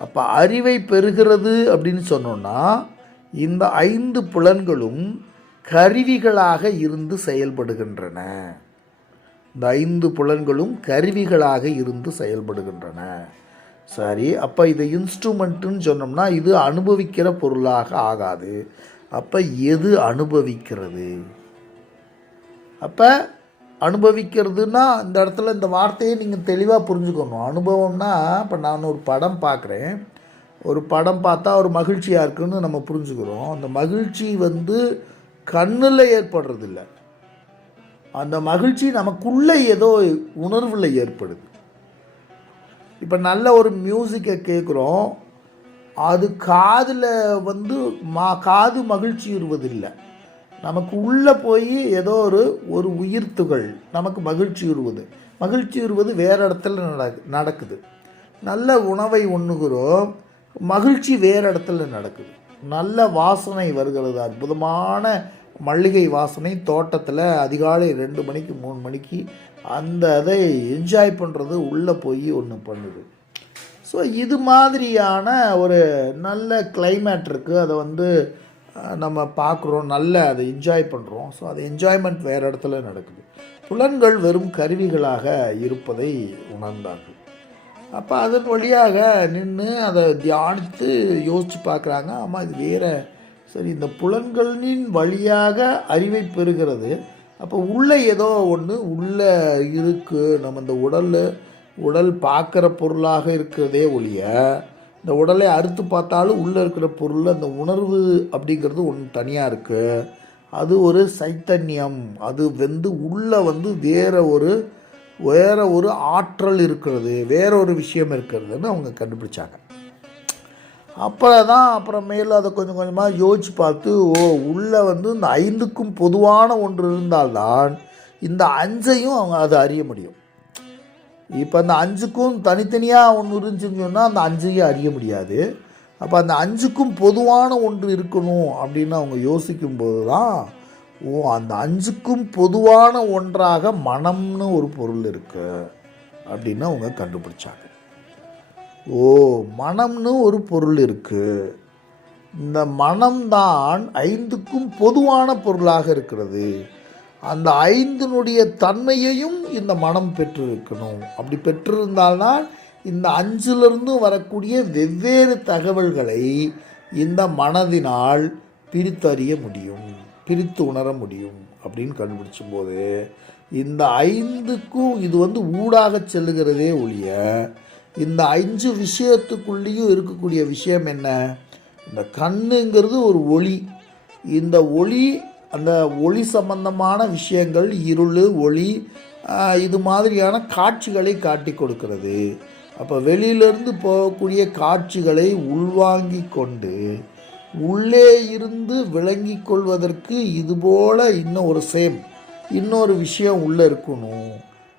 அப்போ அறிவை பெறுகிறது அப்படின்னு சொன்னோன்னா இந்த 5 புலன்களும் கருவிகளாக இருந்து செயல்படுகின்றன. இந்த 5 புலன்களும் கருவிகளாக இருந்து செயல்படுகின்றன. சரி, அப்போ இதை இன்ஸ்ட்ருமெண்ட்டுன்னு சொன்னோம்னா இது அனுபவிக்கிற பொருளாக ஆகாது. அப்போ எது அனுபவிக்கிறது? அப்போ அனுபவிக்கிறதுனா இந்த இடத்துல இந்த வார்த்தையை நீங்கள் தெளிவாக புரிஞ்சுக்கணும். அனுபவம்னா இப்போ நான் ஒரு படம் பார்க்குறேன், ஒரு படம் பார்த்தா ஒரு மகிழ்ச்சியாக இருக்குன்னு நம்ம புரிஞ்சுக்கிறோம். அந்த மகிழ்ச்சி வந்து கண்ணில் ஏற்படுறதில்ல, அந்த மகிழ்ச்சி நமக்குள்ளே ஏதோ உணர்வில் ஏற்படுது. இப்போ நல்ல ஒரு மியூசிக்கை கேட்குறோம், அது காதில் வந்து காது மகிழ்ச்சி உருவதில்லை, நமக்கு உள்ளே போய் ஏதோ ஒரு உயிர்த்துகள் நமக்கு மகிழ்ச்சி உருவது வேறு இடத்துல நடக்குது. நல்ல உணவை உண்ணுகிறோம், மகிழ்ச்சி வேறு இடத்துல நடக்குது. நல்ல வாசனை வருகிறது, அற்புதமான மல்லிகை வாசனை தோட்டத்தில் அதிகாலை 2 மணிக்கு 3 மணிக்கு அதை என்ஜாய் பண்ணுறது உள்ளே போய் ஒன்று பண்ணுது. ஸோ இது மாதிரியான ஒரு நல்ல கிளைமேட் இருக்குது, அதை வந்து நம்ம பார்க்குறோம், நல்ல அதை என்ஜாய் பண்ணுறோம். ஸோ அது என்ஜாய்மெண்ட் வேறு இடத்துல நடக்குது. புலன்கள் வெறும் கருவிகளாக இருப்பதை உணர்ந்தார்கள். அப்போ அதன் வழியாக நின்று அதை தியானித்து யோசித்து பார்க்குறாங்க. ஆமாம், இது வேறு, சரி, இந்த புலன்களின் வழியாக அறிவை பெறுகிறது. அப்போ உள்ளே ஏதோ ஒன்று உள்ளே இருக்குது. நம்ம இந்த உடல் பார்க்குற பொருளாக இருக்கிறதே ஒழிய, இந்த உடலை அறுத்து பார்த்தாலும் உள்ளே இருக்கிற பொருள் அந்த உணர்வு அப்படிங்கிறது ஒன்று தனியாக இருக்குது. அது ஒரு சைத்தன்யம், அது உள்ளே வேற ஒரு ஆற்றல் இருக்கிறது, வேற ஒரு விஷயம் இருக்கிறதுன்னு அவங்க கண்டுபிடிச்சாங்க. அப்புறமேல அதை கொஞ்சம் கொஞ்சமாக யோசித்து பார்த்து, உள்ளே இந்த 5க்கும் பொதுவான ஒன்று இருந்தால்தான் இந்த 5ஐயும் அவங்க அதை அறிய முடியும். இப்போ அந்த 5க்கும் தனித்தனியாக ஒன்று இருந்துச்சுன்னு சொன்னால் அந்த 5ஐயும் அறிய முடியாது. அப்போ அந்த 5க்கும் பொதுவான ஒன்று இருக்கணும் அப்படின்னு அவங்க யோசிக்கும்போது தான், அந்த 5க்கும் பொதுவான ஒன்றாக மனம்னு ஒரு பொருள் இருக்கு அப்படின்னு அவங்க கண்டுபிடிச்சாங்க. மனம்னு ஒரு பொருள் இருக்கு, இந்த மனம்தான் 5க்கும் பொதுவான பொருளாக இருக்கிறது. அந்த 5னுடைய தன்மையையும் இந்த மனம் பெற்றிருக்கணும். அப்படி பெற்றிருந்தால்தான் இந்த 5லிருந்து வரக்கூடிய வெவ்வேறு தகவல்களை இந்த மனதினால் பிரித்தறிய முடியும், பிரித்து உணர முடியும் அப்படின்னு கண்டுபிடிச்சும் போது, இந்த 5க்கும் இது ஊடாக செல்லுகிறதே ஒழிய, இந்த 5 விஷயத்துக்குள்ளேயும் இருக்கக்கூடிய விஷயம் என்ன? இந்த கண்ணுங்கிறது ஒரு ஒளி, இந்த ஒளி, அந்த ஒளி சம்பந்தமான விஷயங்கள், இருள், ஒளி, இது மாதிரியான காட்சிகளை காட்டி கொடுக்கிறது. அப்போ வெளியிலிருந்து போகக்கூடிய காட்சிகளை உள்வாங்கி கொண்டு உள்ளே இருந்து விளங்கி கொள்வதற்கு இதுபோல் இன்னொரு விஷயம் உள்ளே இருக்கணும்.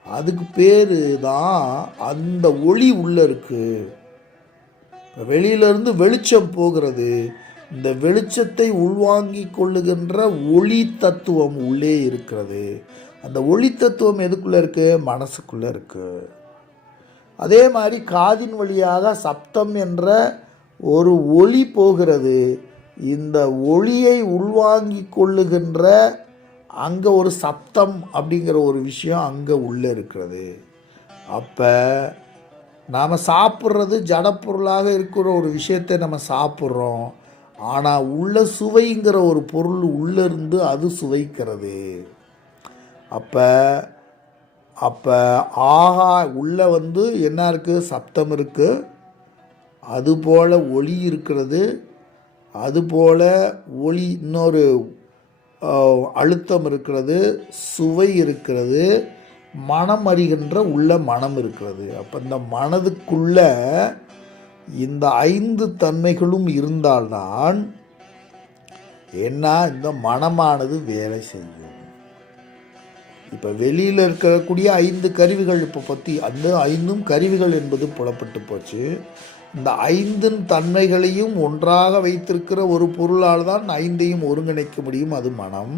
அதுக்கு பேர் தான் அந்த ஒளி உள்ளே இருக்குது. வெளியிலிருந்து வெளிச்சம் போகிறது, இந்த வெளிச்சத்தை உள்வாங்கி கொள்ளுகின்ற ஒளி தத்துவம் உள்ளே இருக்கிறது. அந்த ஒளி தத்துவம் எதுக்குள்ளே இருக்குது? மனசுக்குள்ளே இருக்குது. அதே மாதிரி காதின் வழியாக சப்தம் என்ற ஒரு ஒளி போகிறது. இந்த ஒளியை உள்வாங்கி கொள்ளுகின்ற அங்கே ஒரு சப்தம் அப்படிங்கிற ஒரு விஷயம் அங்கே உள்ளே இருக்கிறது. அப்போ நாம் சாப்பிட்றது ஜடப்பொருளாக இருக்கிற ஒரு விஷயத்தை நம்ம சாப்பிட்றோம், ஆனால் உள்ள சுவைங்கிற ஒரு பொருள் உள்ளிருந்து அது சுவைக்கிறது. அப்போ ஆஹா, உள்ளே என்ன இருக்குது? சப்தம் இருக்குது, அதுபோல் ஒளி இருக்கிறது, அதுபோல் ஒளி இன்னொரு அழுத்தம் இருக்கிறது, சுவை இருக்கிறது, மனம் அறிகின்ற உள்ள மனம் இருக்கிறது. அப்போ இந்த மனதுக்குள்ள இந்த 5 தன்மைகளும் இருந்தால்தான் இந்த மனமானது வேலை செய்யும். இப்போ வெளியில் இருக்கக்கூடிய 5 கருவிகள் இப்போ பற்றி அந்த 5 கருவிகள் என்பது புலப்பட்டு போச்சு. இந்த 5 தன்மைகளையும் ஒன்றாக வைத்திருக்கிற ஒரு பொருளால் தான் 5ஐயும் ஒருங்கிணைக்க முடியும், அது மனம்.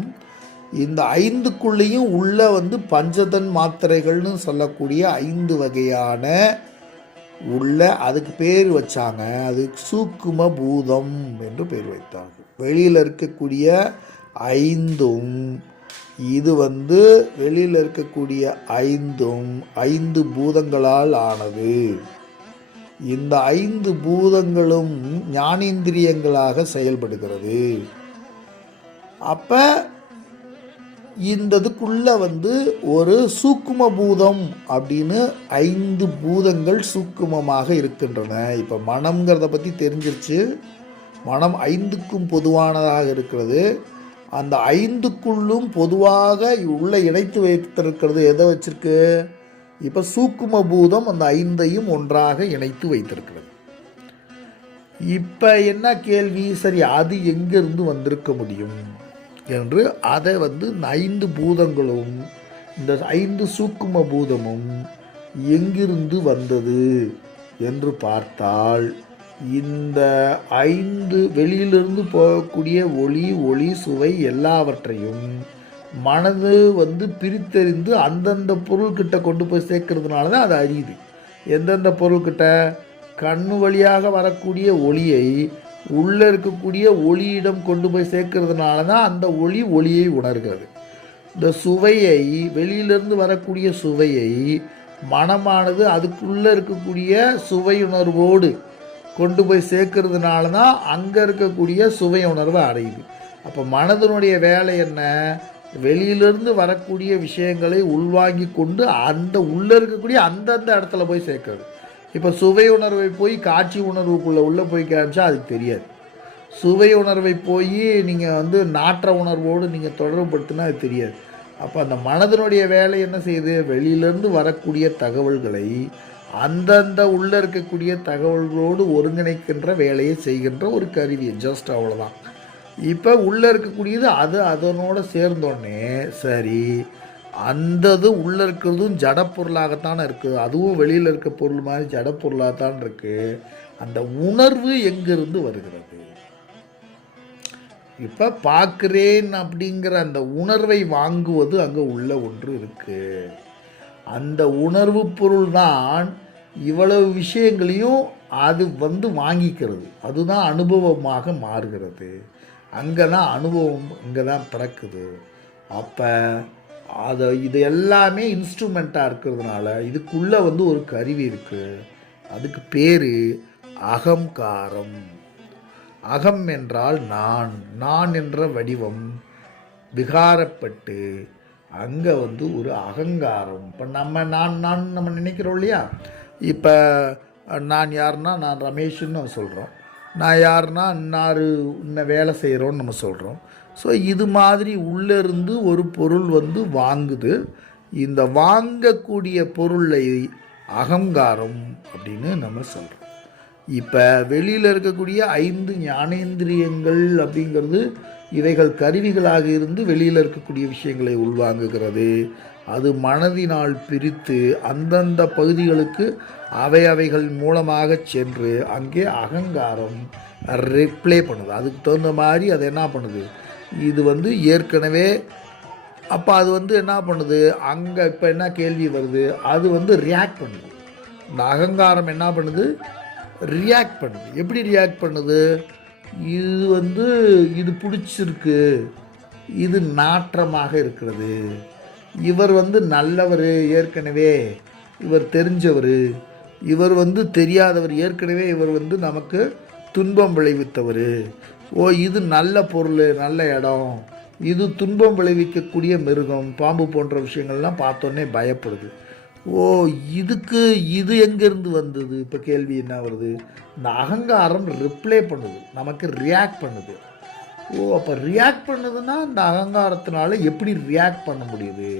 இந்த 5க்குள்ளேயும் உள்ள பஞ்சதன் மாத்திரைகள்னு சொல்லக்கூடிய 5 வகையான உள்ள, அதுக்கு பேர் வச்சாங்க, அது சூக்கும பூதம் என்று பேர் வைத்தார்கள். வெளியில் இருக்கக்கூடிய 5ம் இது வெளியில் இருக்கக்கூடிய 5ம் 5 பூதங்களால் ஆனது. இந்த 5 பூதங்களும் ஞானேந்திரியங்களாக செயல்படுகிறது. அப்போ இந்த இதுக்குள்ள ஒரு சூக்கும பூதம் அப்படின்னு 5 பூதங்கள் சூக்குமமாக இருக்கின்றன. இப்போ மனம்ங்கிறத பற்றி தெரிஞ்சிருச்சு. மனம் 5க்கும் பொதுவானதாக இருக்கிறது. அந்த 5க்குள்ளும் பொதுவாக உள்ள இணைத்து வைத்திருக்கிறது எதை வச்சிருக்கு? இப்போ சூக்கும பூதம் அந்த 5ஐயும் ஒன்றாக இணைத்து வைத்திருக்கிறது. இப்போ என்ன கேள்வி? சரி, அது எங்கிருந்து வந்திருக்க முடியும் என்று அதை 5 பூதங்களும் இந்த 5 சூக்கும பூதமும் எங்கிருந்து வந்தது என்று பார்த்தால், இந்த 5 வெளியிலிருந்து போகக்கூடிய ஒளி சுவை எல்லாவற்றையும் மனது பிரித்தறிந்து அந்தந்த பொருள்கிட்ட கொண்டு போய் சேர்க்கறதுனால தான் அது அறியுது. எந்தெந்த பொருள்கிட்ட? கண்ணு வழியாக வரக்கூடிய ஒளியை உள்ளே இருக்கக்கூடிய ஒளியிடம் கொண்டு போய் சேர்க்கறதுனால தான் அந்த ஒளியை உணர்கிறது. இந்த சுவையை, வெளியிலிருந்து வரக்கூடிய சுவையை மனமானது அதுக்குள்ளே இருக்கக்கூடிய சுவையுணர்வோடு கொண்டு போய் சேர்க்கறதுனால தான் அங்கே இருக்கக்கூடிய சுவை உணர்வை அடையுது. அப்போ மனதினுடைய வேலை என்ன? வெளியிலிருந்து வரக்கூடிய விஷயங்களை உள்வாங்கி கொண்டு அந்த உள்ளே இருக்கக்கூடிய அந்தந்த இடத்துல போய் சேர்க்கறது. இப்போ சுவை உணர்வை போய் காட்சி உணர்வுக்குள்ளே உள்ளே போய் காமிச்சா அதுக்கு தெரியாது. சுவை உணர்வை போய் நீங்கள் நாற்ற உணர்வோடு நீங்கள் தொடர்புபடுத்தினா அது தெரியாது. அப்போ அந்த மனதினுடைய வேலை என்ன செய்யுது? வெளியிலேருந்து வரக்கூடிய தகவல்களை அந்தந்த உள்ளே இருக்கக்கூடிய தகவல்களோடு ஒருங்கிணைக்கின்ற வேலையை செய்கின்ற ஒரு கருவி. ஜஸ்ட் அவ்வளோதான். இப்போ உள்ளே இருக்கக்கூடியது அது அதனோடு சேர்ந்தோடனே சரி, அந்தது உள்ளே இருக்கிறதும் ஜடப்பொருளாகத்தான் இருக்குது, அதுவும் வெளியில் இருக்க பொருள் மாதிரி ஜடப்பொருளாகத்தான் இருக்குது. அந்த உணர்வு எங்கிருந்து வருகிறது? இப்போ பார்க்குறேன் அப்படிங்கிற அந்த உணர்வை வாங்குவது அங்கே உள்ள ஒன்று இருக்குது. அந்த உணர்வு பொருள் தான் இவ்வளவு விஷயங்களையும் அது வாங்கிக்கிறது. அதுதான் அனுபவமாக மாறுகிறது. அங்கே தான் அனுபவம், இங்கே தான் பிறக்குது. அப்போ இது எல்லாமே இன்ஸ்ட்ருமெண்ட்டாக இருக்கிறதுனால இதுக்குள்ளே ஒரு கருவி இருக்குது. அதுக்கு பேர் அகங்காரம். அகம் என்றால் நான் என்ற வடிவம் விகாரப்பட்டு அங்கே ஒரு அகங்காரம். இப்போ நம்ம நினைக்கிறோம் இல்லையா? இப்போ நான் யாருன்னா நான் ரமேஷ்ன்னு சொல்கிறோம். நான் யாருன்னா இன்ன வேலை செய்கிறோன்னு நம்ம சொல்கிறோம். ஸோ இது மாதிரி உள்ளேருந்து ஒரு பொருள் வாங்குது. இந்த வாங்கக்கூடிய பொருளை அகங்காரம் அப்படின்னு நம்ம சொல்கிறோம். இப்போ வெளியில் இருக்கக்கூடிய 5 ஞானேந்திரியங்கள் அப்படிங்கிறது இவைகள் கருவிகளாக இருந்து வெளியில் இருக்கக்கூடிய விஷயங்களை உள்வாங்குகிறது. அது மனதினால் பிரித்து அந்தந்த பகுதிகளுக்கு அவைகள் மூலமாக சென்று அங்கே அகங்காரம் ரிப்ளை பண்ணுது. அதுக்கு தகுந்த மாதிரி அது என்ன பண்ணுது? இது ஏற்கனவே அப்போ அது என்ன பண்ணுது? அங்கே இப்போ என்ன கேள்வி வருது? அது ரியாக்ட் பண்ணுது. இந்த அகங்காரம் என்ன பண்ணுது? ரியாக்ட் பண்ணுது. எப்படி ரியாக்ட் பண்ணுது? இது பிடிச்சிருக்கு, இது நாற்றமாக இருக்கிறது, இவர் நல்லவர், ஏற்கனவே இவர் தெரிஞ்சவர், இவர் தெரியாதவர், ஏற்கனவே இவர் நமக்கு துன்பம் விளைவித்தவர், இது நல்ல பொருள், நல்ல இடம், இது துன்பம் விளைவிக்கக்கூடிய மிருகம், பாம்பு போன்ற விஷயங்கள்லாம் பார்த்தோன்னே பயப்படுது. இது எங்கேருந்து வந்தது? இப்போ கேள்வி என்ன வருது? இந்த அகங்காரம் ரிப்ளை பண்ணுது, நமக்கு ரியாக்ட் பண்ணுது. அப்போ ரியாக்ட் பண்ணுதுன்னா இந்த அகங்காரத்தினால எப்படி ரியாக்ட் பண்ண முடியுது?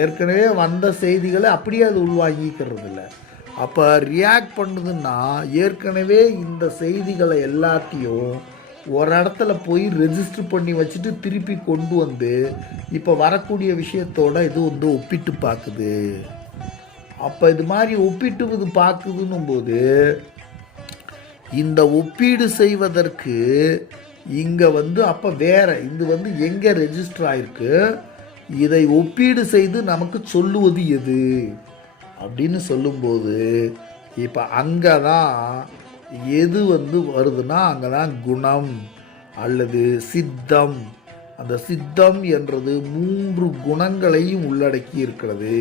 ஏற்கனவே வந்த செய்திகளை அப்படியே அது உள்வாங்கிக்கிறது இல்லை. அப்போ ரியாக்ட் பண்ணுதுன்னா ஏற்கனவே இந்த செய்திகளை எல்லாத்தையும் ஒரு இடத்துல போய் ரெஜிஸ்டர் பண்ணி வச்சுட்டு திருப்பி கொண்டு வந்து இப்போ வரக்கூடிய விஷயத்தோட இது ஒப்பிட்டு பார்க்குது. அப்போ இது மாதிரி ஒப்பிட்டு பார்க்குதுன்னும் போது இந்த ஒப்பீடு செய்வதற்கு இங்கே அப்போ வேறு இது எங்கே ரெஜிஸ்டர் ஆகிருக்கு? இதை ஒப்பீடு செய்து நமக்கு சொல்லுவது எது அப்படின்னு சொல்லும்போது இப்போ அங்கே தான் எது வருதுன்னா அங்கே தான் குணம் அல்லது சித்தம். அந்த சித்தம் என்றது 3 குணங்களையும் உள்ளடக்கி இருக்கிறது.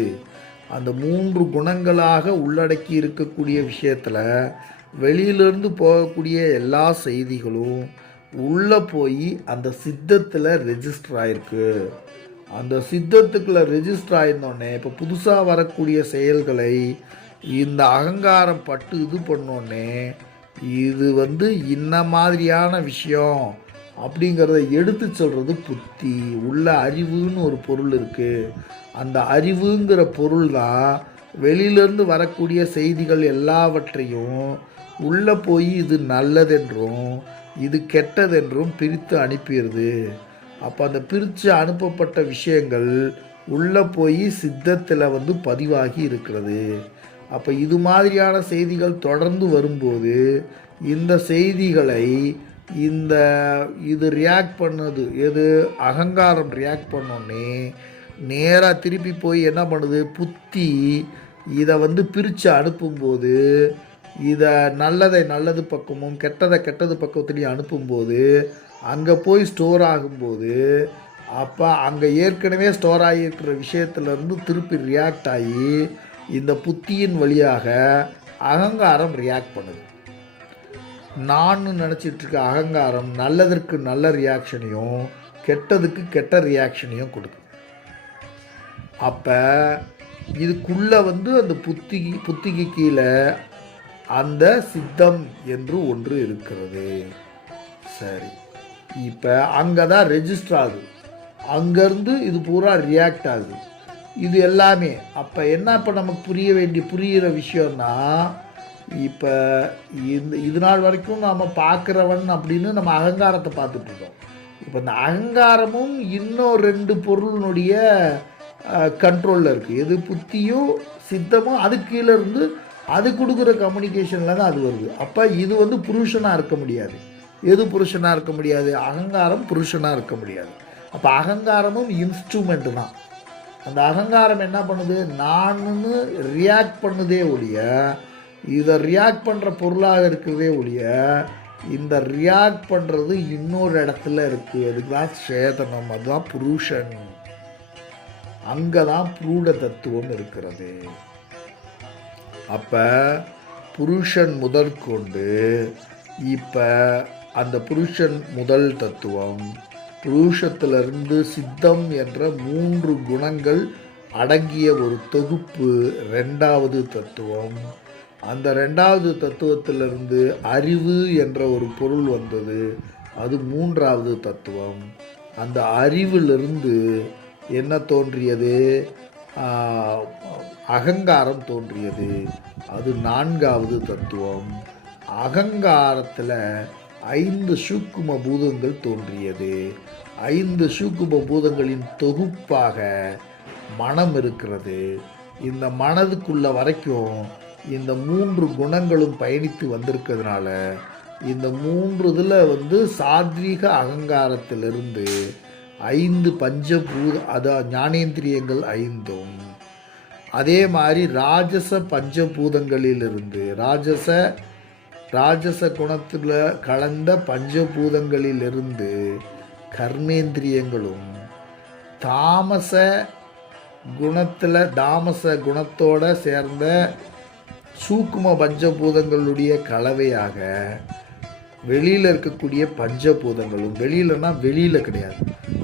அந்த 3 குணங்களாக உள்ளடக்கி இருக்கக்கூடிய விஷயத்தில் வெளியிலிருந்து போகக்கூடிய எல்லா செய்திகளும் உள்ளே போய் அந்த சித்தத்தில் ரெஜிஸ்டர் ஆகிருக்கு. அந்த சித்தத்துக்குள்ளே ரெஜிஸ்டர் ஆயிருந்தோடனே இப்போ புதுசாக வரக்கூடிய செயல்களை இந்த அகங்காரம் பட்டு இது பண்ணோடனே இது இன்ன மாதிரியான விஷயம் அப்படிங்கிறத எடுத்து சொல்கிறது புத்தி. உள்ள அறிவுன்னு ஒரு பொருள் இருக்குது. அந்த அறிவுங்கிற பொருள் தான் வெளியிலேருந்து வரக்கூடிய செய்திகள் எல்லாவற்றையும் உள்ளே போய் இது நல்லதென்றும் இது கெட்டதென்றும் பிரித்து அனுப்பிடுது. அப்போ அந்த பிரித்து அனுப்பப்பட்ட விஷயங்கள் உள்ளே போய் சித்தத்தில் பதிவாகி இருக்கிறது. அப்போ இது மாதிரியான செய்திகள் தொடர்ந்து வரும்போது இந்த செய்திகளை இது ரியாக்ட் பண்ணது எது அகங்காரம் ரியாக்ட் பண்ணோன்னே நேராக திருப்பி போய் என்ன பண்ணுது புத்தி இதை பிரித்து அனுப்பும்போது இதை நல்லதை நல்லது பக்கமும் கெட்டதை கெட்டது பக்கத்துலேயும் அனுப்பும்போது அங்கே போய் ஸ்டோர் ஆகும்போது அப்போ அங்கே ஏற்கனவே ஸ்டோர் ஆகியிருக்கிற விஷயத்துலேருந்து திருப்பி ரியாக்ட் ஆகி இந்த புத்தியின் வழியாக அகங்காரம் ரியாக்ட் பண்ணுது. நான் நினச்சிட்ருக்க அகங்காரம் நல்லதற்கு நல்ல ரியாக்ஷனையும் கெட்டதுக்கு கெட்ட ரியாக்ஷனையும் கொடுக்கும். அப்போ இதுக்குள்ளே அந்த புத்திக்கு கீழே அந்த சித்தம் என்று ஒன்று இருக்கிறது. சரி, இப்போ அங்கே தான் ரெஜிஸ்டர் ஆகுது. அங்கேருந்து இது பூரா ரியாக்ட் ஆகுது. இது எல்லாமே அப்போ என்ன இப்போ நமக்கு புரிகிற விஷயம்னா இப்போ இது நாள் வரைக்கும் நாம் பார்க்குறவன் அப்படின்னு நம்ம அகங்காரத்தை பார்த்துட்ருக்கோம். இப்போ இந்த அகங்காரமும் இன்னும் 2 பொருளினுடைய கண்ட்ரோலில் இருக்குது. எது புத்தியும் சித்தமும் அது கீழே இருந்து அது கொடுக்குற கம்யூனிகேஷனில் தான் அது வருது. அப்போ இது புருஷனாக இருக்க முடியாது. எது புருஷனாக இருக்க முடியாது? அகங்காரம் புருஷனாக இருக்க முடியாது. அப்போ அகங்காரமும் இன்ஸ்ட்ருமெண்ட்டு தான். அந்த அகங்காரம் என்ன பண்ணுது? நான்னு ரியாக்ட் பண்ணுதே ஒழிய இதை ரியாக்ட் பண்ணுற பொருளாக இருக்கிறதே ஒழிய இந்த ரியாக்ட் பண்ணுறது இன்னொரு இடத்துல இருக்குது. அதுக்கு தான் சேதனம், அதுதான் புருஷன். அங்கே தான் புரூட தத்துவம் இருக்கிறது. அப்போ புருஷன் முதற்கொண்டு இப்போ அந்த புருஷன் முதல் தத்துவம் புருஷத்திலிருந்து சித்தம் என்ற 3 குணங்கள் அடங்கிய ஒரு தொகுப்பு 2வது தத்துவம். அந்த 2வது தத்துவத்திலிருந்து அறிவு என்ற ஒரு பொருள் வந்தது, அது 3வது தத்துவம். அந்த அறிவிலிருந்து என்ன தோன்றியது? அகங்காரம் தோன்றியது, அது 4வது தத்துவம். அகங்காரத்தில் 5 சூக்கும பூதங்கள் தோன்றியது. 5 சூக்கும பூதங்களின் தொகுப்பாக மனம் இருக்கிறது. இந்த மனதுக்குள்ள வரைக்கும் இந்த 3 குணங்களும் பயணித்து வந்திருக்கிறதுனால இந்த 3 இதில் சாத்வீக அகங்காரத்திலிருந்து 5 பஞ்சபூத அதான் ஞானேந்திரியங்கள் 5ம், அதே மாதிரி ராஜச பஞ்சபூதங்களிலிருந்து ராஜச குணத்தில் கலந்த பஞ்சபூதங்களிலிருந்து கர்மேந்திரியங்களும், தாமச குணத்தோட சேர்ந்த சூக்கும பஞ்சபூதங்களுடைய கலவையாக வெளியில் இருக்கக்கூடிய பஞ்சபூதங்களும், வெளியில் கிடையாது,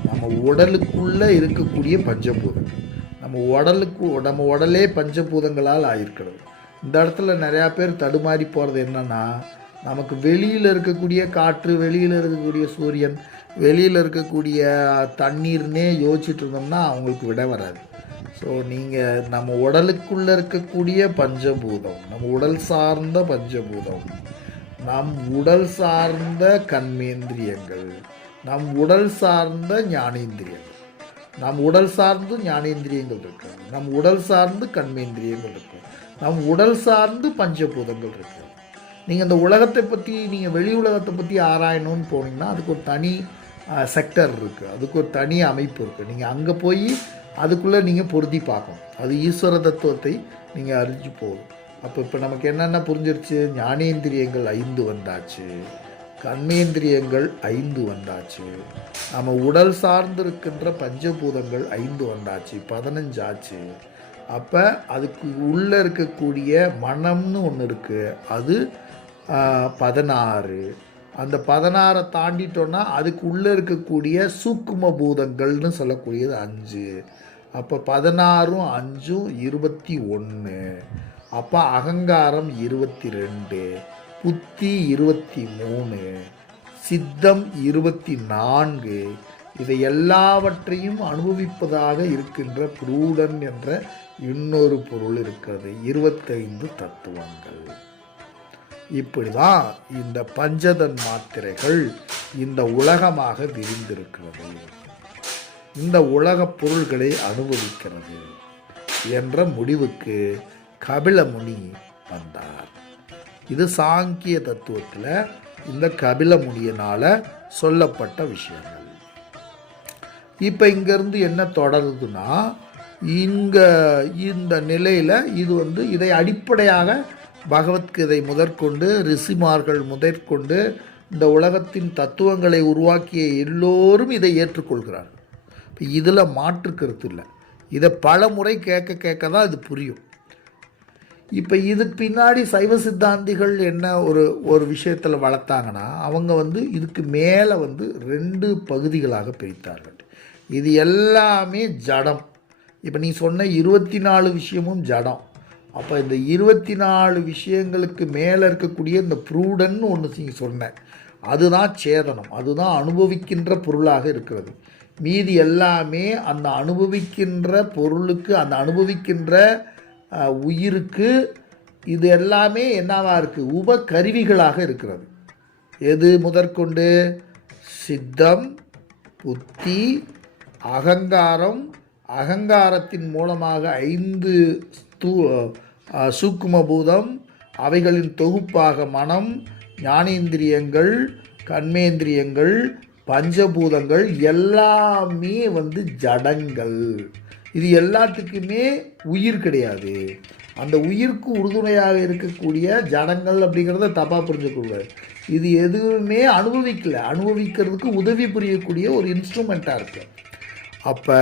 நம்ம உடலுக்குள்ளே இருக்கக்கூடிய பஞ்சபூதங்கள். நம்ம உடலே பஞ்சபூதங்களால் ஆயிருக்கிறது. இந்த இடத்துல நிறையா பேர் தடுமாறி போகிறது என்னென்னா, நமக்கு வெளியில் இருக்கக்கூடிய காற்று, வெளியில் இருக்கக்கூடிய சூரியன், வெளியில் இருக்கக்கூடிய தண்ணீர்னே யோசிச்சுட்டு இருந்தோம்னா அவங்களுக்கு விட வராது. ஸோ நீங்கள் நம்ம உடலுக்குள்ளே இருக்கக்கூடிய பஞ்சபூதம், நம்ம உடல் சார்ந்த பஞ்சபூதம், நம் உடல் சார்ந்த கண்மேந்திரியங்கள், நம் உடல் சார்ந்த ஞானேந்திரியங்கள், நம் உடல் சார்ந்து ஞானேந்திரியங்கள் இருக்கு, நம் உடல் சார்ந்து கண்மேந்திரியங்கள் இருக்கு, நம் உடல் சார்ந்து பஞ்சபூதங்கள் இருக்கு. நீங்கள் இந்த உலகத்தை பற்றி, நீங்கள் வெளி உலகத்தை பற்றி ஆராயணும்னு போனீங்கன்னா அதுக்கு ஒரு தனி செக்டர் இருக்குது, அதுக்கு ஒரு தனி அமைப்பு இருக்குது. நீங்கள் அங்கே போய் அதுக்குள்ளே நீங்கள் பொருத்தி பார்க்கணும். அது ஈஸ்வர தத்துவத்தை நீங்கள் அறிஞ்சு போகும். இப்போ நமக்கு என்னென்ன புரிஞ்சிருச்சு? ஞானேந்திரியங்கள் 5 வந்தாச்சு, கர்மேந்திரியங்கள் 5 வந்தாச்சு, நம்ம உடல் சார்ந்து இருக்கின்ற பஞ்சபூதங்கள் 5 வந்தாச்சு, 15 ஆச்சு. அப்போ அதுக்கு உள்ளே இருக்கக்கூடிய மனம்னு ஒன்று இருக்குது, அது 16. அந்த 16 தாண்டிட்டோன்னா அதுக்கு உள்ளே இருக்கக்கூடிய சூக்கும பூதங்கள்னு சொல்லக்கூடியது 5. அப்போ 16 5 21. அப்போ அகங்காரம் 22, புத்தி 23, சித்தம் 24. இதை எல்லாவற்றையும் அனுபவிப்பதாக இருக்கின்ற புரூடன் என்ற இன்னொரு பொருள் இருக்கிறது. 25 தத்துவங்கள். இப்படி தான் இந்த பஞ்சதன் மாத்திரைகள் இந்த உலகமாக விரிந்திருக்கிறது, இந்த உலகப் பொருள்களை அனுபவிக்கிறது என்ற முடிவுக்கு கபிலமுனி வந்தார். இது சாங்கிய தத்துவத்தில் இந்த கபிலமுனியினால் சொல்லப்பட்ட விஷயங்கள். இப்போ இங்கேருந்து என்ன தொடருதுன்னா, இந்த நிலையில் இது இதை அடிப்படையாக பகவத்கீதை முதற்கொண்டு ரிஷிமார்கள் முதற்கொண்டு இந்த உலகத்தின் தத்துவங்களை உருவாக்கிய எல்லோரும் இதை ஏற்றுக்கொள்கிறார்கள். இப்போ இதில் மாற்று கருத்து இல்லை. இதை பல முறை கேட்க தான் இது புரியும். இப்போ இதுக்கு பின்னாடி சைவ சித்தாந்திகள் என்ன ஒரு விஷயத்தில் வளர்த்தாங்கன்னா, அவங்க இதுக்கு மேலே 2 பகுதிகளாக பிரித்தார்கள். இது எல்லாமே ஜடம். இப்போ நீ சொன்ன 24 விஷயமும் ஜடம். அப்போ இந்த 24 விஷயங்களுக்கு மேலே இருக்கக்கூடிய இந்த ப்ரூடன்னு ஒன்று நீ சொன்ன, அதுதான் சேதனம், அதுதான் அனுபவிக்கின்ற பொருளாக இருக்கிறது. மீதி எல்லாமே அந்த அனுபவிக்கின்ற பொருளுக்கு, அந்த அனுபவிக்கின்ற உயிருக்கு இது எல்லாமே என்னவாக இருக்குது? உபகருவிகளாக இருக்கிறது. எது முதற்கொண்டு? சித்தம், புத்தி, அகங்காரம், அகங்காரத்தின் மூலமாக 5 சூக்குமபூதம், அவைகளின் தொகுப்பாக மனம், ஞானேந்திரியங்கள், கர்மேந்திரியங்கள், பஞ்சபூதங்கள் எல்லாமே ஜடங்கள். இது எல்லாத்துக்குமே உயிர் கிடையாது. அந்த உயிருக்கு உறுதுணையாக இருக்கக்கூடிய ஜடங்கள் அப்படிங்கிறத தப்பாக புரிஞ்சுக்கூடாது. இது எதுவுமே அனுபவிக்கிறதுக்கு உதவி புரியக்கூடிய ஒரு இன்ஸ்ட்ருமெண்ட்டாக இருக்குது. அப்போ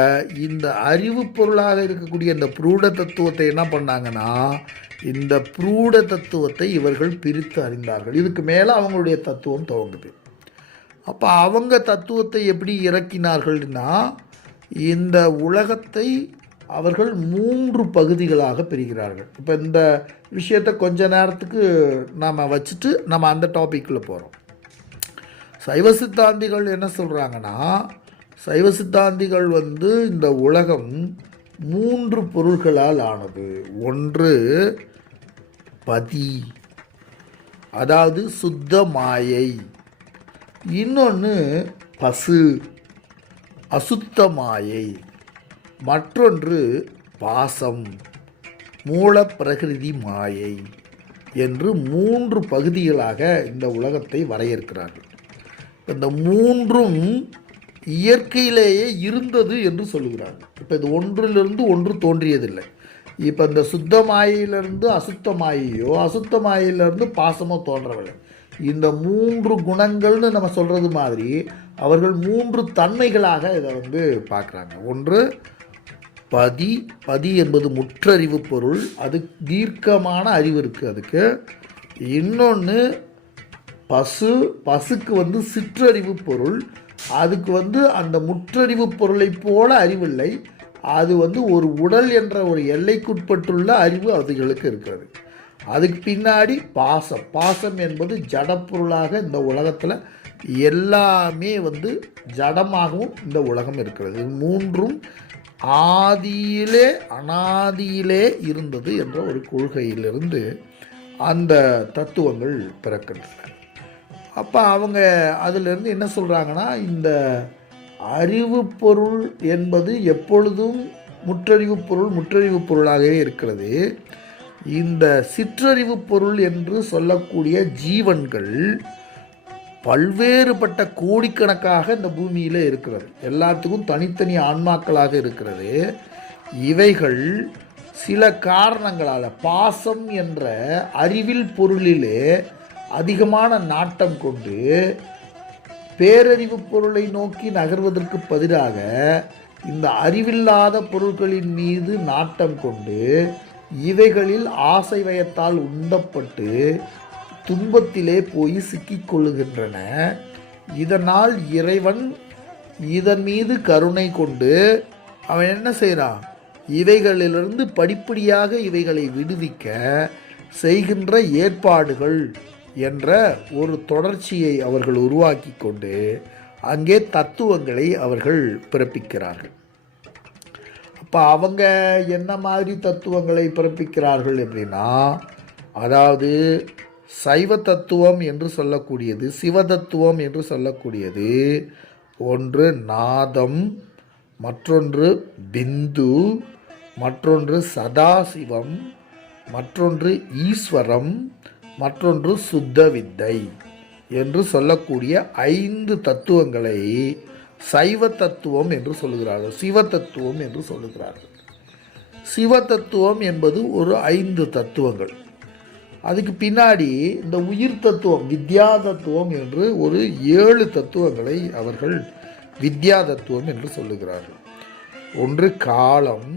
இந்த அறிவு பொருளாக இருக்கக்கூடிய இந்த புரூட தத்துவத்தை என்ன பண்ணாங்கன்னா, இந்த புரூட தத்துவத்தை இவர்கள் பிரித்து அறிந்தார்கள். இதுக்கு மேலே அவங்களுடைய தத்துவம் துவங்குது. அப்போ அவங்க தத்துவத்தை எப்படி இறக்கினார்கள்னா, இந்த உலகத்தை அவர்கள் 3 பகுதிகளாக பிரிக்கிறார்கள். இப்போ இந்த விஷயத்தை கொஞ்ச நேரத்துக்கு நாம் வச்சுட்டு நம்ம அந்த டாப்பிக்கில் போகிறோம். சைவ சித்தாந்திகள் என்ன சொல்கிறாங்கன்னா, சைவ சித்தாந்திகள் இந்த உலகம் 3 பொருள்களால் ஆனது. ஒன்று பதி, அதாவது சுத்த மாயை. இன்னொன்று பசு, அசுத்த மாயை. மற்றொன்று பாசம், மூல பிரகிருதி மாயை என்று 3 பகுதிகளாக இந்த உலகத்தை வரையறுக்கிறார்கள். இந்த 3ம் இயற்கையிலேயே இருந்தது என்று சொல்லுகிறார்கள். இப்போ இது ஒன்றிலிருந்து ஒன்று தோன்றியதில்லை. இப்போ இந்த சுத்த மாயிலிருந்து அசுத்த மாயையோ, அசுத்த மாயிலிருந்து பாசமோ தோன்றவில்லை. இந்த 3 குணங்கள்னு நம்ம சொல்கிறது மாதிரி அவர்கள் 3 தன்மைகளாக இதை பார்க்குறாங்க. ஒன்று பதி. பதி என்பது முற்றறிவு பொருள், அது தீர்க்கமான அறிவு இருக்குது அதுக்கு. இன்னொன்று பசு. பசுக்கு சிற்றறிவு பொருள், அதுக்கு அந்த முற்றறிவு பொருளை போல அறிவில்லை. அது ஒரு உடல் என்ற ஒரு எல்லைக்குட்பட்டுள்ள அறிவு அதுகளுக்கு இருக்கிறது. அதுக்கு பின்னாடி பாசம். பாசம் என்பது ஜடப்பொருளாக இந்த உலகத்தில் எல்லாமே ஜடமாகவும் இந்த உலகம் இருக்கிறது. 3ம் ஆதியிலே அனாதியிலே இருந்தது என்ற ஒரு கொள்கையிலிருந்து அந்த தத்துவங்கள் பிறக்கின்றன. அப்போ அவங்க அதிலிருந்து என்ன சொல்கிறாங்கன்னா, இந்த அறிவு பொருள் என்பது எப்பொழுதும் முற்றறிவு பொருளாகவே இருக்கிறது. இந்த சிற்றறிவு பொருள் என்று சொல்லக்கூடிய ஜீவன்கள் பல்வேறுபட்ட கோடிக்கணக்காக இந்த பூமியில் இருக்கிறது. எல்லாத்துக்கும் தனித்தனி ஆன்மாக்களாக இருக்கிறது. இவைகள் சில காரணங்களால் பாசம் என்ற அறிவில் பொருளிலே அதிகமான நாட்டம் கொண்டு பேரறிவு பொருளை நோக்கி நகர்வதற்கு பதிலாக இந்த அறிவில்லாத பொருட்களின் மீது நாட்டம் கொண்டு இவைகளில் ஆசை வயத்தால் உண்டப்பட்டு துன்பத்திலே போய் சிக்கிக்கொள்ளுகின்றன. இதனால் இறைவன் இதன் மீது கருணை கொண்டு அவன் என்ன செய்கிறான், இவைகளிலிருந்து படிப்படியாக இவைகளை விடுவிக்க செய்கின்ற ஏற்பாடுகள் என்ற ஒரு தொடர்ச்சியை அவர்கள் உருவாக்கி கொண்டு அங்கே தத்துவங்களை அவர்கள் பிறப்பிக்கிறார்கள். அப்போ அவங்க என்ன மாதிரி தத்துவங்களை பிறப்பிக்கிறார்கள் அப்படின்னா, அதாவது சைவ தத்துவம் என்று சொல்லக்கூடியது, சிவ தத்துவம் என்று சொல்லக்கூடியது, ஒன்று நாதம், மற்றொன்று பிந்து, மற்றொன்று சதாசிவம், மற்றொன்று ஈஸ்வரம், மற்றொன்று சுத்த வித்தை என்று சொல்லக்கூடிய 5 தத்துவங்களை சைவ தத்துவம் என்று சொல்லுகிறார்கள், சிவ தத்துவம் என்று சொல்லுகிறார்கள். சிவ தத்துவம் என்பது ஒரு 5 தத்துவங்கள். அதுக்கு பின்னாடி இந்த உயிர் தத்துவம், வித்யா தத்துவம் என்று ஒரு 7 தத்துவங்களை அவர்கள் வித்யா தத்துவம் என்று சொல்லுகிறார்கள். ஒன்று காலம்,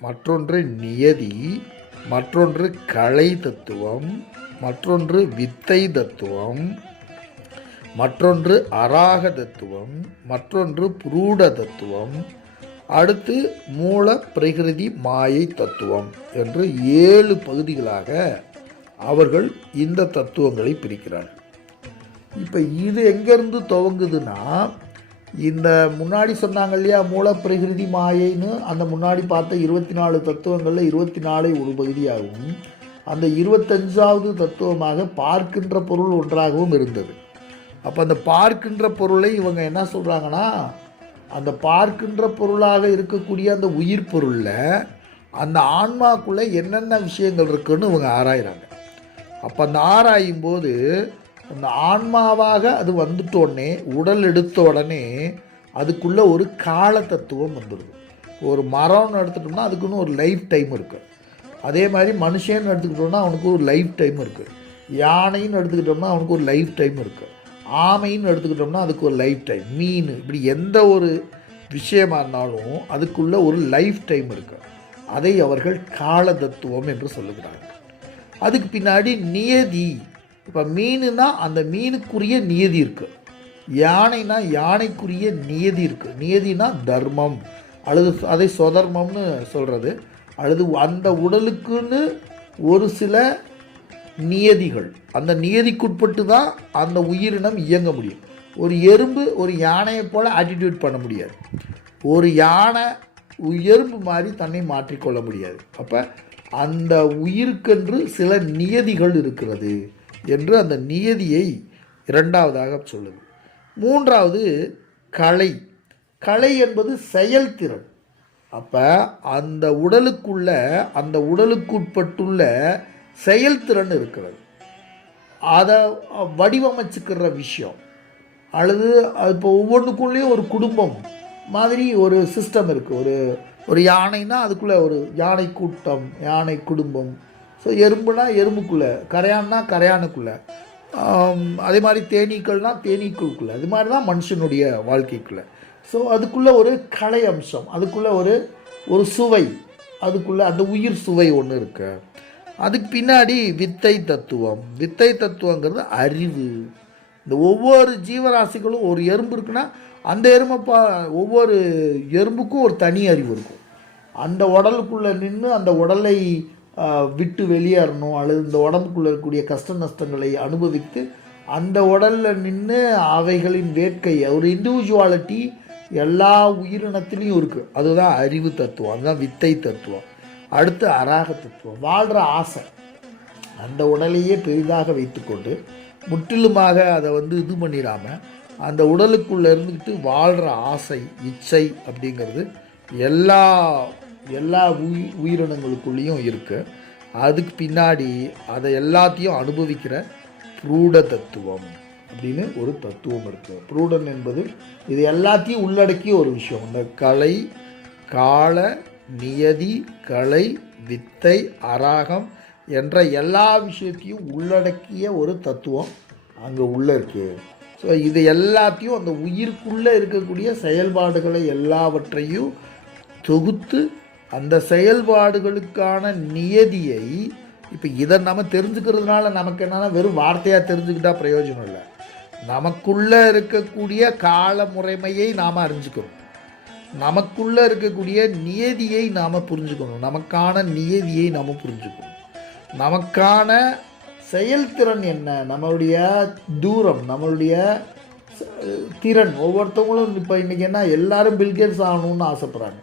மற்றொன்று நியதி, மற்றொன்று கலை தத்துவம், மற்றொன்று வித்தை தத்துவம், மற்றொன்று அராக தத்துவம், மற்றொன்று புரூட தத்துவம், அடுத்து மூல பிரகிருதி மாயை தத்துவம் என்று 7 பகுதிகளாக அவர்கள் இந்த தத்துவங்களை பிரிக்கிறார்கள். இப்போ இது எங்கேருந்து துவங்குதுன்னா, இந்த முன்னாடி சொன்னாங்க இல்லையா மூல பிரகிருதி மாயைன்னு, அந்த முன்னாடி பார்த்த 24 தத்துவங்களில் 24 ஒரு பகுதியாகவும் அந்த 25வது தத்துவமாக பார்க்கின்ற பொருள் ஒன்றாகவும் இருந்தது. அப்போ அந்த பார்க்கின்ற பொருளை இவங்க என்ன சொல்கிறாங்கன்னா, அந்த பார்க்கின்ற பொருளாக இருக்கக்கூடிய அந்த உயிர் பொருளில் அந்த ஆன்மாக்குள்ளே என்னென்ன விஷயங்கள் இருக்குன்னு இவங்க ஆராயிறாங்க. அப்போ அந்த ஆராயும் போது அந்த ஆன்மாவாக அது வந்துட்டோடனே, உடல் எடுத்த உடனே அதுக்குள்ளே ஒரு கால தத்துவம் வந்துடுது. ஒரு மரம்னு எடுத்துட்டோம்னா அதுக்குன்னு ஒரு லைஃப் டைம் இருக்குது. அதே மாதிரி மனுஷன்னு எடுத்துக்கிட்டோம்னா அவனுக்கு ஒரு லைஃப் டைம் இருக்குது. யானைன்னு எடுத்துக்கிட்டோம்னா அவனுக்கு ஒரு லைஃப் டைம் இருக்குது. ஆமைன்னு எடுத்துக்கிட்டோம்னா அதுக்கு ஒரு லைஃப் டைம். மீன், இப்படி எந்த ஒரு விஷயமா இருந்தாலும் அதுக்குள்ள ஒரு லைஃப் டைம் இருக்குது. அதை அவர்கள் கால தத்துவம் என்று சொல்லுகிறார்கள். அதுக்கு பின்னாடி நியதி. இப்போ மீனுனா அந்த மீனுக்குரிய நியதி இருக்குது. யானைனா யானைக்குரிய நியதி இருக்குது. நியதினா தர்மம் அல்லது அதை சொதர்மம்னு சொல்கிறது. அல்லது அந்த உடலுக்குன்னு ஒரு சில நியதிகள், அந்த நியதிக்குட்பட்டு தான் அந்த உயிரினம் இயங்க முடியும். ஒரு எறும்பு ஒரு யானையை போல் ஆட்டிடியூட் பண்ண முடியாது. ஒரு யானை எறும்பு மாதிரி தன்னை மாற்றிக்கொள்ள முடியாது. அப்போ அந்த உயிருக்கென்று சில நியதிகள் இருக்கிறது என்று அந்த நியதியை இரண்டாவதாக சொல்லுது. மூன்றாவது கலை. கலை என்பது செயல்திறன். அப்போ அந்த உடலுக்குள்ள, அந்த உடலுக்குட்பட்டுள்ள செயல்திறன் இருக்கிறது. அதை வடிவமைச்சுக்கிற விஷயம், அல்லது இப்போ ஒவ்வொன்றுக்குள்ளேயும் ஒரு குடும்பம் மாதிரி ஒரு சிஸ்டம் இருக்குது. ஒரு யானைனா அதுக்குள்ளே ஒரு யானை கூட்டம், யானை குடும்பம். ஸோ எறும்புனா எறும்புக்குள்ளே, கரையான்னா கரையானுக்குள்ளே, அதே மாதிரி தேனீக்கள்னால் தேனீக்களுக்குள்ளே, அது மாதிரி தான் மனுஷனுடைய வாழ்க்கைக்குள்ளே. ஸோ அதுக்குள்ளே ஒரு கலை அம்சம், அதுக்குள்ளே ஒரு சுவை, அதுக்குள்ளே அந்த உயிர் சுவை ஒன்று இருக்கு. அதுக்கு பின்னாடி வித்தை தத்துவம். வித்தை தத்துவங்கிறது அறிவு. இந்த ஒவ்வொரு ஜீவராசிகளும், ஒரு எறும்பு இருக்குன்னா அந்த எறும்பை ஒவ்வொரு எறும்புக்கும் ஒரு தனி அறிவு இருக்கும். அந்த உடலுக்குள்ளே நின்று அந்த உடலை விட்டு வெளியேறணும், அல்லது இந்த உடம்புக்குள்ளே இருக்கக்கூடிய கஷ்ட நஷ்டங்களை அனுபவித்து அந்த உடலில் நின்று அவைகளின் வேட்கை, ஒரு இண்டிவிஜுவாலிட்டி எல்லா உயிரினத்திலையும் இருக்குது. அதுதான் அறிவு தத்துவம், அதுதான் வித்தை தத்துவம். அடுத்து அராக தத்துவம். வாழ்கிற ஆசை, அந்த உடலையே பெரிதாக வைத்துக்கொண்டு முற்றிலுமாக அதை இது பண்ணிடாமல் அந்த உடலுக்குள்ளே இருந்துக்கிட்டு வாழ்கிற ஆசை, இச்சை அப்படிங்கிறது எல்லா உயிரினங்களுக்குள்ளேயும் இருக்குது. அதுக்கு பின்னாடி அதை எல்லாத்தையும் அனுபவிக்கிற புரூட தத்துவம் அப்படின்னு ஒரு தத்துவம் இருக்குது. புரூடன் என்பது இது எல்லாத்தையும் உள்ளடக்கிய ஒரு விஷயம். இந்த கலை, கால, நியதி, கலை, வித்தை, அராகம் என்ற எல்லா விஷயத்தையும் உள்ளடக்கிய ஒரு தத்துவம் அங்கே உள்ளே இருக்குது. ஸோ இது எல்லாத்தையும் அந்த உயிருக்குள்ளே இருக்கக்கூடிய செயல்பாடுகளை எல்லாவற்றையும் தொகுத்து அந்த செயல்பாடுகளுக்கான நியதியை இப்போ இதை நம்ம தெரிஞ்சுக்கிறதுனால நமக்கு என்னென்னா வெறும் வார்த்தையாக தெரிஞ்சுக்கிட்டால் பிரயோஜனம் இல்லை. நமக்குள்ளே இருக்கக்கூடிய கால முறைமையை நாம் அறிஞ்சுக்கணும். நமக்குள்ளே இருக்கக்கூடிய நியதியை நாம் புரிஞ்சுக்கணும். நமக்கான நியதியை நாம் புரிஞ்சுக்கணும். நமக்கான செயல்திறன் என்ன, நம்மளுடைய தூரம், நம்மளுடைய திறன். ஒவ்வொருத்தவங்களும் இப்போ இன்றைக்கி என்ன, எல்லாரும் பில்கேட்ஸ் ஆகணும்னு ஆசைப்பட்றாங்க,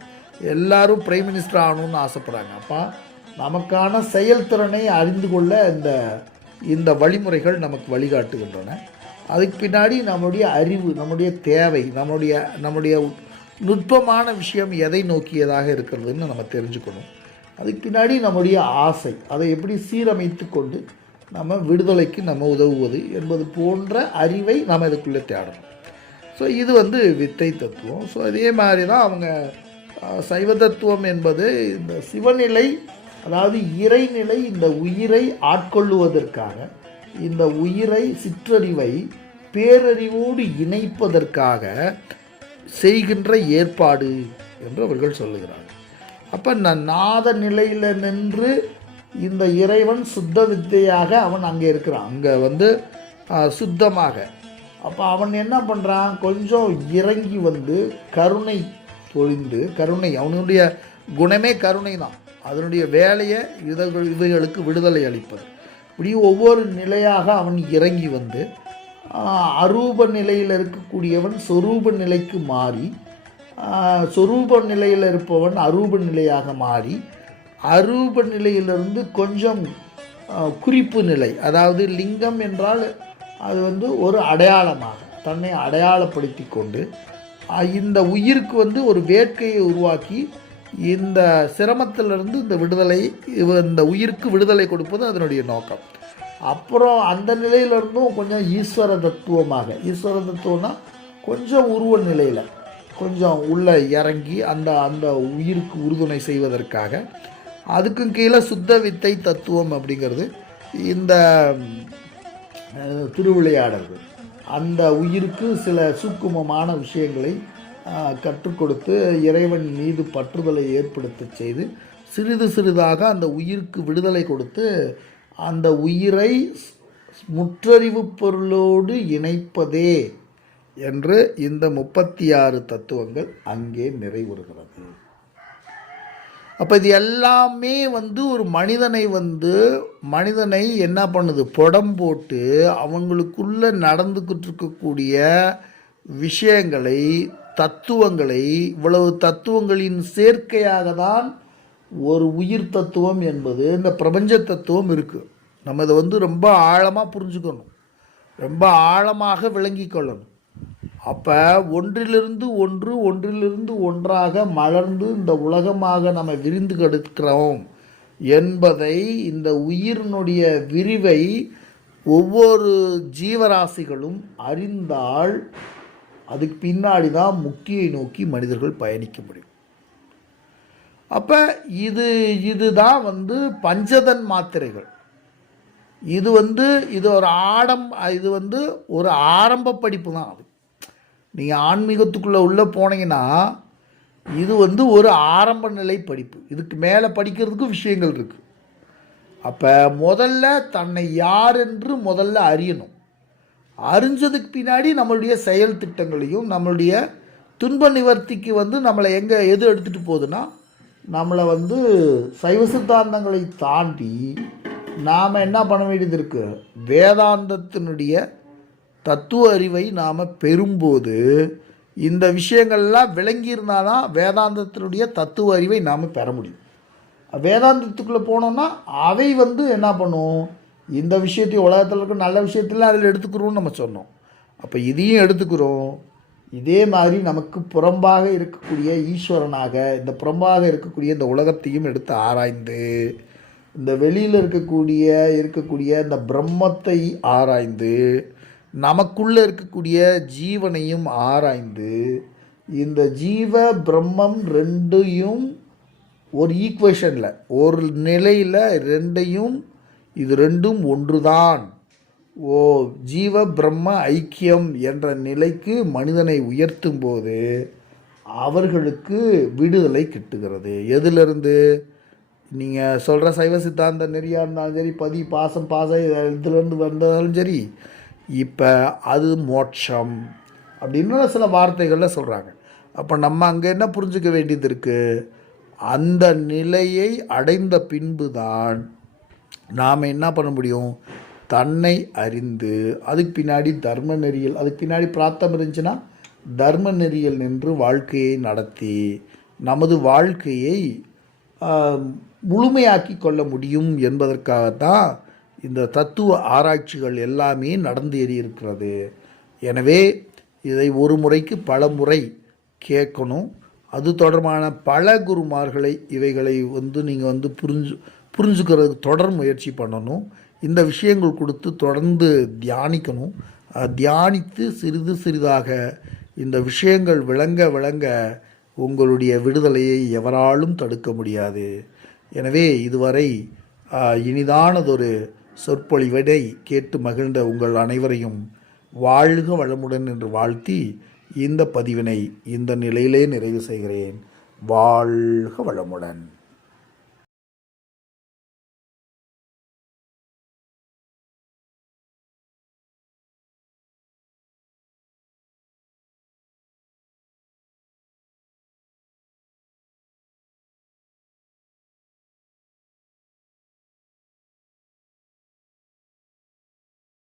எல்லாரும் பிரைம் மினிஸ்டர் ஆகணும்னு ஆசைப்பட்றாங்க. அப்போ நமக்கான செயல்திறனை அறிந்து கொள்ள இந்த வழிமுறைகள் நமக்கு வழிகாட்டுகின்றன. அதுக்கு பின்னாடி நம்முடைய அறிவு, நம்முடைய தேவை, நம்முடைய நுட்பமான விஷயம் எதை நோக்கியதாக இருக்கிறதுன்னு நம்ம தெரிஞ்சுக்கணும். அதுக்கு பின்னாடி நம்முடைய ஆசை, அதை எப்படி சீரமைத்து கொண்டு நம்ம விடுதலைக்கு நம்ம உதவுவது என்பது போன்ற அறிவை நம்ம இதுக்குள்ளே தேடணும். ஸோ இது வித்தை தத்துவம். ஸோ அதே மாதிரி தான் அவங்க சைவ தத்துவம் என்பது இந்த சிவநிலை, அதாவது இறைநிலை, இந்த உயிரை ஆட்கொள்ளுவதற்காக, இந்த உயிரை சிற்றறிவை பேரறிவோடு இணைப்பதற்காக செய்கின்ற ஏற்பாடு என்று அவர்கள் சொல்லுகிறார்கள். அப்போ நாத நிலையில் நின்று இந்த இறைவன் சுத்த வித்தையாக அவன் அங்கே இருக்கிறான், அங்கே சுத்தமாக. அப்போ அவன் என்ன பண்ணுறான், கொஞ்சம் இறங்கி கருணை பொழிந்து, கருணை, அவனுடைய குணமே கருணை தான், அதனுடைய வேலையை இவைகளுக்கு விடுதலை அளிப்பது. இப்படி ஒவ்வொரு நிலையாக அவன் இறங்கி அரூப நிலையில் இருக்கக்கூடியவன் சொரூப நிலைக்கு மாறி, சொரூப நிலையில் இருப்பவன் அரூப நிலையாக மாறி, அரூப நிலையிலிருந்து கொஞ்சம் குறிப்பு நிலை, அதாவது லிங்கம் என்றால் அது ஒரு அடையாளமாக தன்னை அடையாளப்படுத்தி கொண்டு இந்த உயிருக்கு ஒரு வேட்கையை உருவாக்கி இந்த சிரமத்திலிருந்து இந்த உயிருக்கு விடுதலை கொடுப்பது அதனுடைய நோக்கம். அப்புறம் அந்த நிலையிலிருந்தும் கொஞ்சம் ஈஸ்வர தத்துவமாக, ஈஸ்வர தத்துவம்னா கொஞ்சம் உருவ நிலையில் கொஞ்சம் உள்ளே இறங்கி அந்த உயிருக்கு உறுதுணை செய்வதற்காக, அதுக்கும் கீழே சுத்த வித்தை தத்துவம் அப்படிங்கிறது இந்த திருவிளையாடல்கள், அந்த உயிருக்கு சில சூக்குமமான விஷயங்களை கற்றுக் கொடுத்து இறைவன் மீது பற்றுதலை ஏற்படுத்த செய்து சிறிது சிறிதாக அந்த உயிருக்கு விடுதலை கொடுத்து அந்த உயிரை முற்றறிவு பொருளோடு இணைப்பதே என்று இந்த 36 தத்துவங்கள் அங்கே நிறைவுறுகிறது. அப்போ இது எல்லாமே ஒரு மனிதனை என்ன பண்ணுது, புடம் போட்டு அவங்களுக்குள்ளே நடந்துக்கிட்டு இருக்கக்கூடிய விஷயங்களை, தத்துவங்களை, இவ்வளவு தத்துவங்களின் சேர்க்கையாக தான் ஒரு உயிர் தத்துவம் என்பது, இந்த பிரபஞ்ச தத்துவம் இருக்குது. நம்ம இதை ரொம்ப ஆழமாக புரிஞ்சுக்கணும், ரொம்ப ஆழமாக விளங்கி கொள்ளணும். அப்போ ஒன்றிலிருந்து ஒன்றாக மலர்ந்து இந்த உலகமாக நம்ம விரிந்து கெடுக்கிறோம் என்பதை, இந்த உயிரினுடைய விரிவை ஒவ்வொரு ஜீவராசிகளும் அறிந்தால் அதுக்கு பின்னாடி தான் முக்தியை நோக்கி மனிதர்கள் பயணிக்க முடியும். அப்போ இதுதான் பஞ்சதன் மாத்திரைகள். இது இது ஒரு ஆரம்ப படிப்பு தான். அது நீங்கள் ஆன்மீகத்துக்குள்ளே உள்ளே போனீங்கன்னா இது ஒரு ஆரம்ப நிலை படிப்பு. இதுக்கு மேலே படிக்கிறதுக்கு விஷயங்கள் இருக்குது. அப்போ முதல்ல தன்னை யார் என்று முதல்ல அறியணும். அறிஞ்சதுக்கு பின்னாடி நம்மளுடைய செயல் திட்டங்களையும், நம்மளுடைய துன்ப நிவர்த்திக்கு நம்மளை எது எடுத்துகிட்டு போகுதுன்னா, நம்மளை சைவ சித்தாந்தங்களை தாண்டி நாம் என்ன பண்ண வேண்டியது இருக்குது, வேதாந்தத்தினுடைய தத்துவ அறிவை நாம் பெறும்போது இந்த விஷயங்கள்லாம் விளங்கியிருந்தால் தான் வேதாந்தத்தினுடைய தத்துவ அறிவை நாம் பெற முடியும். வேதாந்தத்துக்குள்ளே போனோம்னா அவை என்ன பண்ணும், இந்த விஷயத்தையும் உலகத்தில் இருக்க நல்ல விஷயத்தெல்லாம் அதில் எடுத்துக்கிறோம்னு நம்ம சொன்னோம். அப்போ இதையும் எடுத்துக்கிறோம். இதே மாதிரி நமக்கு புறம்பாக இருக்கக்கூடிய ஈஸ்வரனாக, இந்த புறம்பாக இருக்கக்கூடிய இந்த உலகத்தையும் எடுத்து ஆராய்ந்து, இந்த வெளியில் இருக்கக்கூடிய இந்த பிரம்மத்தை ஆராய்ந்து, நமக்குள்ளே இருக்கக்கூடிய ஜீவனையும் ஆராய்ந்து, இந்த ஜீவ பிரம்மம் ரெண்டையும் ஒரு ஈக்குவேஷனில், ஒரு நிலையில் இது ரெண்டும் ஒன்றுதான், ஜீவ பிரம்ம ஐக்கியம் என்ற நிலைக்கு மனிதனை உயர்த்தும் போது அவர்களுக்கு விடுதலை கிட்டுகிறது. எதிலிருந்து? நீங்கள் சொல்கிற சைவ சித்தாந்த நெறியாக இருந்தாலும் சரி, பதி பாசம் இதுலேருந்து வந்தாலும் சரி, இப்போ அது மோட்சம் அப்படின்னு சில வார்த்தைகளில் சொல்கிறாங்க. அப்போ நம்ம அங்கே என்ன புரிஞ்சுக்க வேண்டியது இருக்குது? அந்த நிலையை அடைந்த பின்பு தான் நாம் என்ன பண்ண முடியும்? தன்னை அறிந்து அதுக்கு பின்னாடி தர்ம நெறியில், அதுக்கு பின்னாடி பிரார்த்தம் இருந்துச்சுன்னா தர்ம நெறியில் நின்று வாழ்க்கையை நடத்தி நமது வாழ்க்கையை முழுமையாக்கி கொள்ள முடியும் என்பதற்காகத்தான் இந்த தத்துவ ஆராய்ச்சிகள் எல்லாமே நடந்து ஏறியிருக்கிறது. எனவே இதை ஒரு முறைக்கு பல முறை கேட்கணும். அது தொடர்பான பல குருமார்களை இவைகளை நீங்கள் புரிஞ்சுக்கிறதுக்கு தொடர் முயற்சி பண்ணணும். இந்த விஷயங்கள் கொடுத்து தொடர்ந்து தியானிக்கணும். தியானித்து சிறிது சிறிதாக இந்த விஷயங்கள் விளங்க விளங்க உங்களுடைய விடுதலையை எவராலும் தடுக்க முடியாது. எனவே இதுவரை இனிதானதொரு சொற்பொழிவினை கேட்டு மகிழ்ந்த உங்கள் அனைவரையும் வாழ்க வளமுடன் என்று வாழ்த்தி இந்த பதிவினை இந்த நிலையிலே நிறைவு செய்கிறேன். வாழ்க வளமுடன்.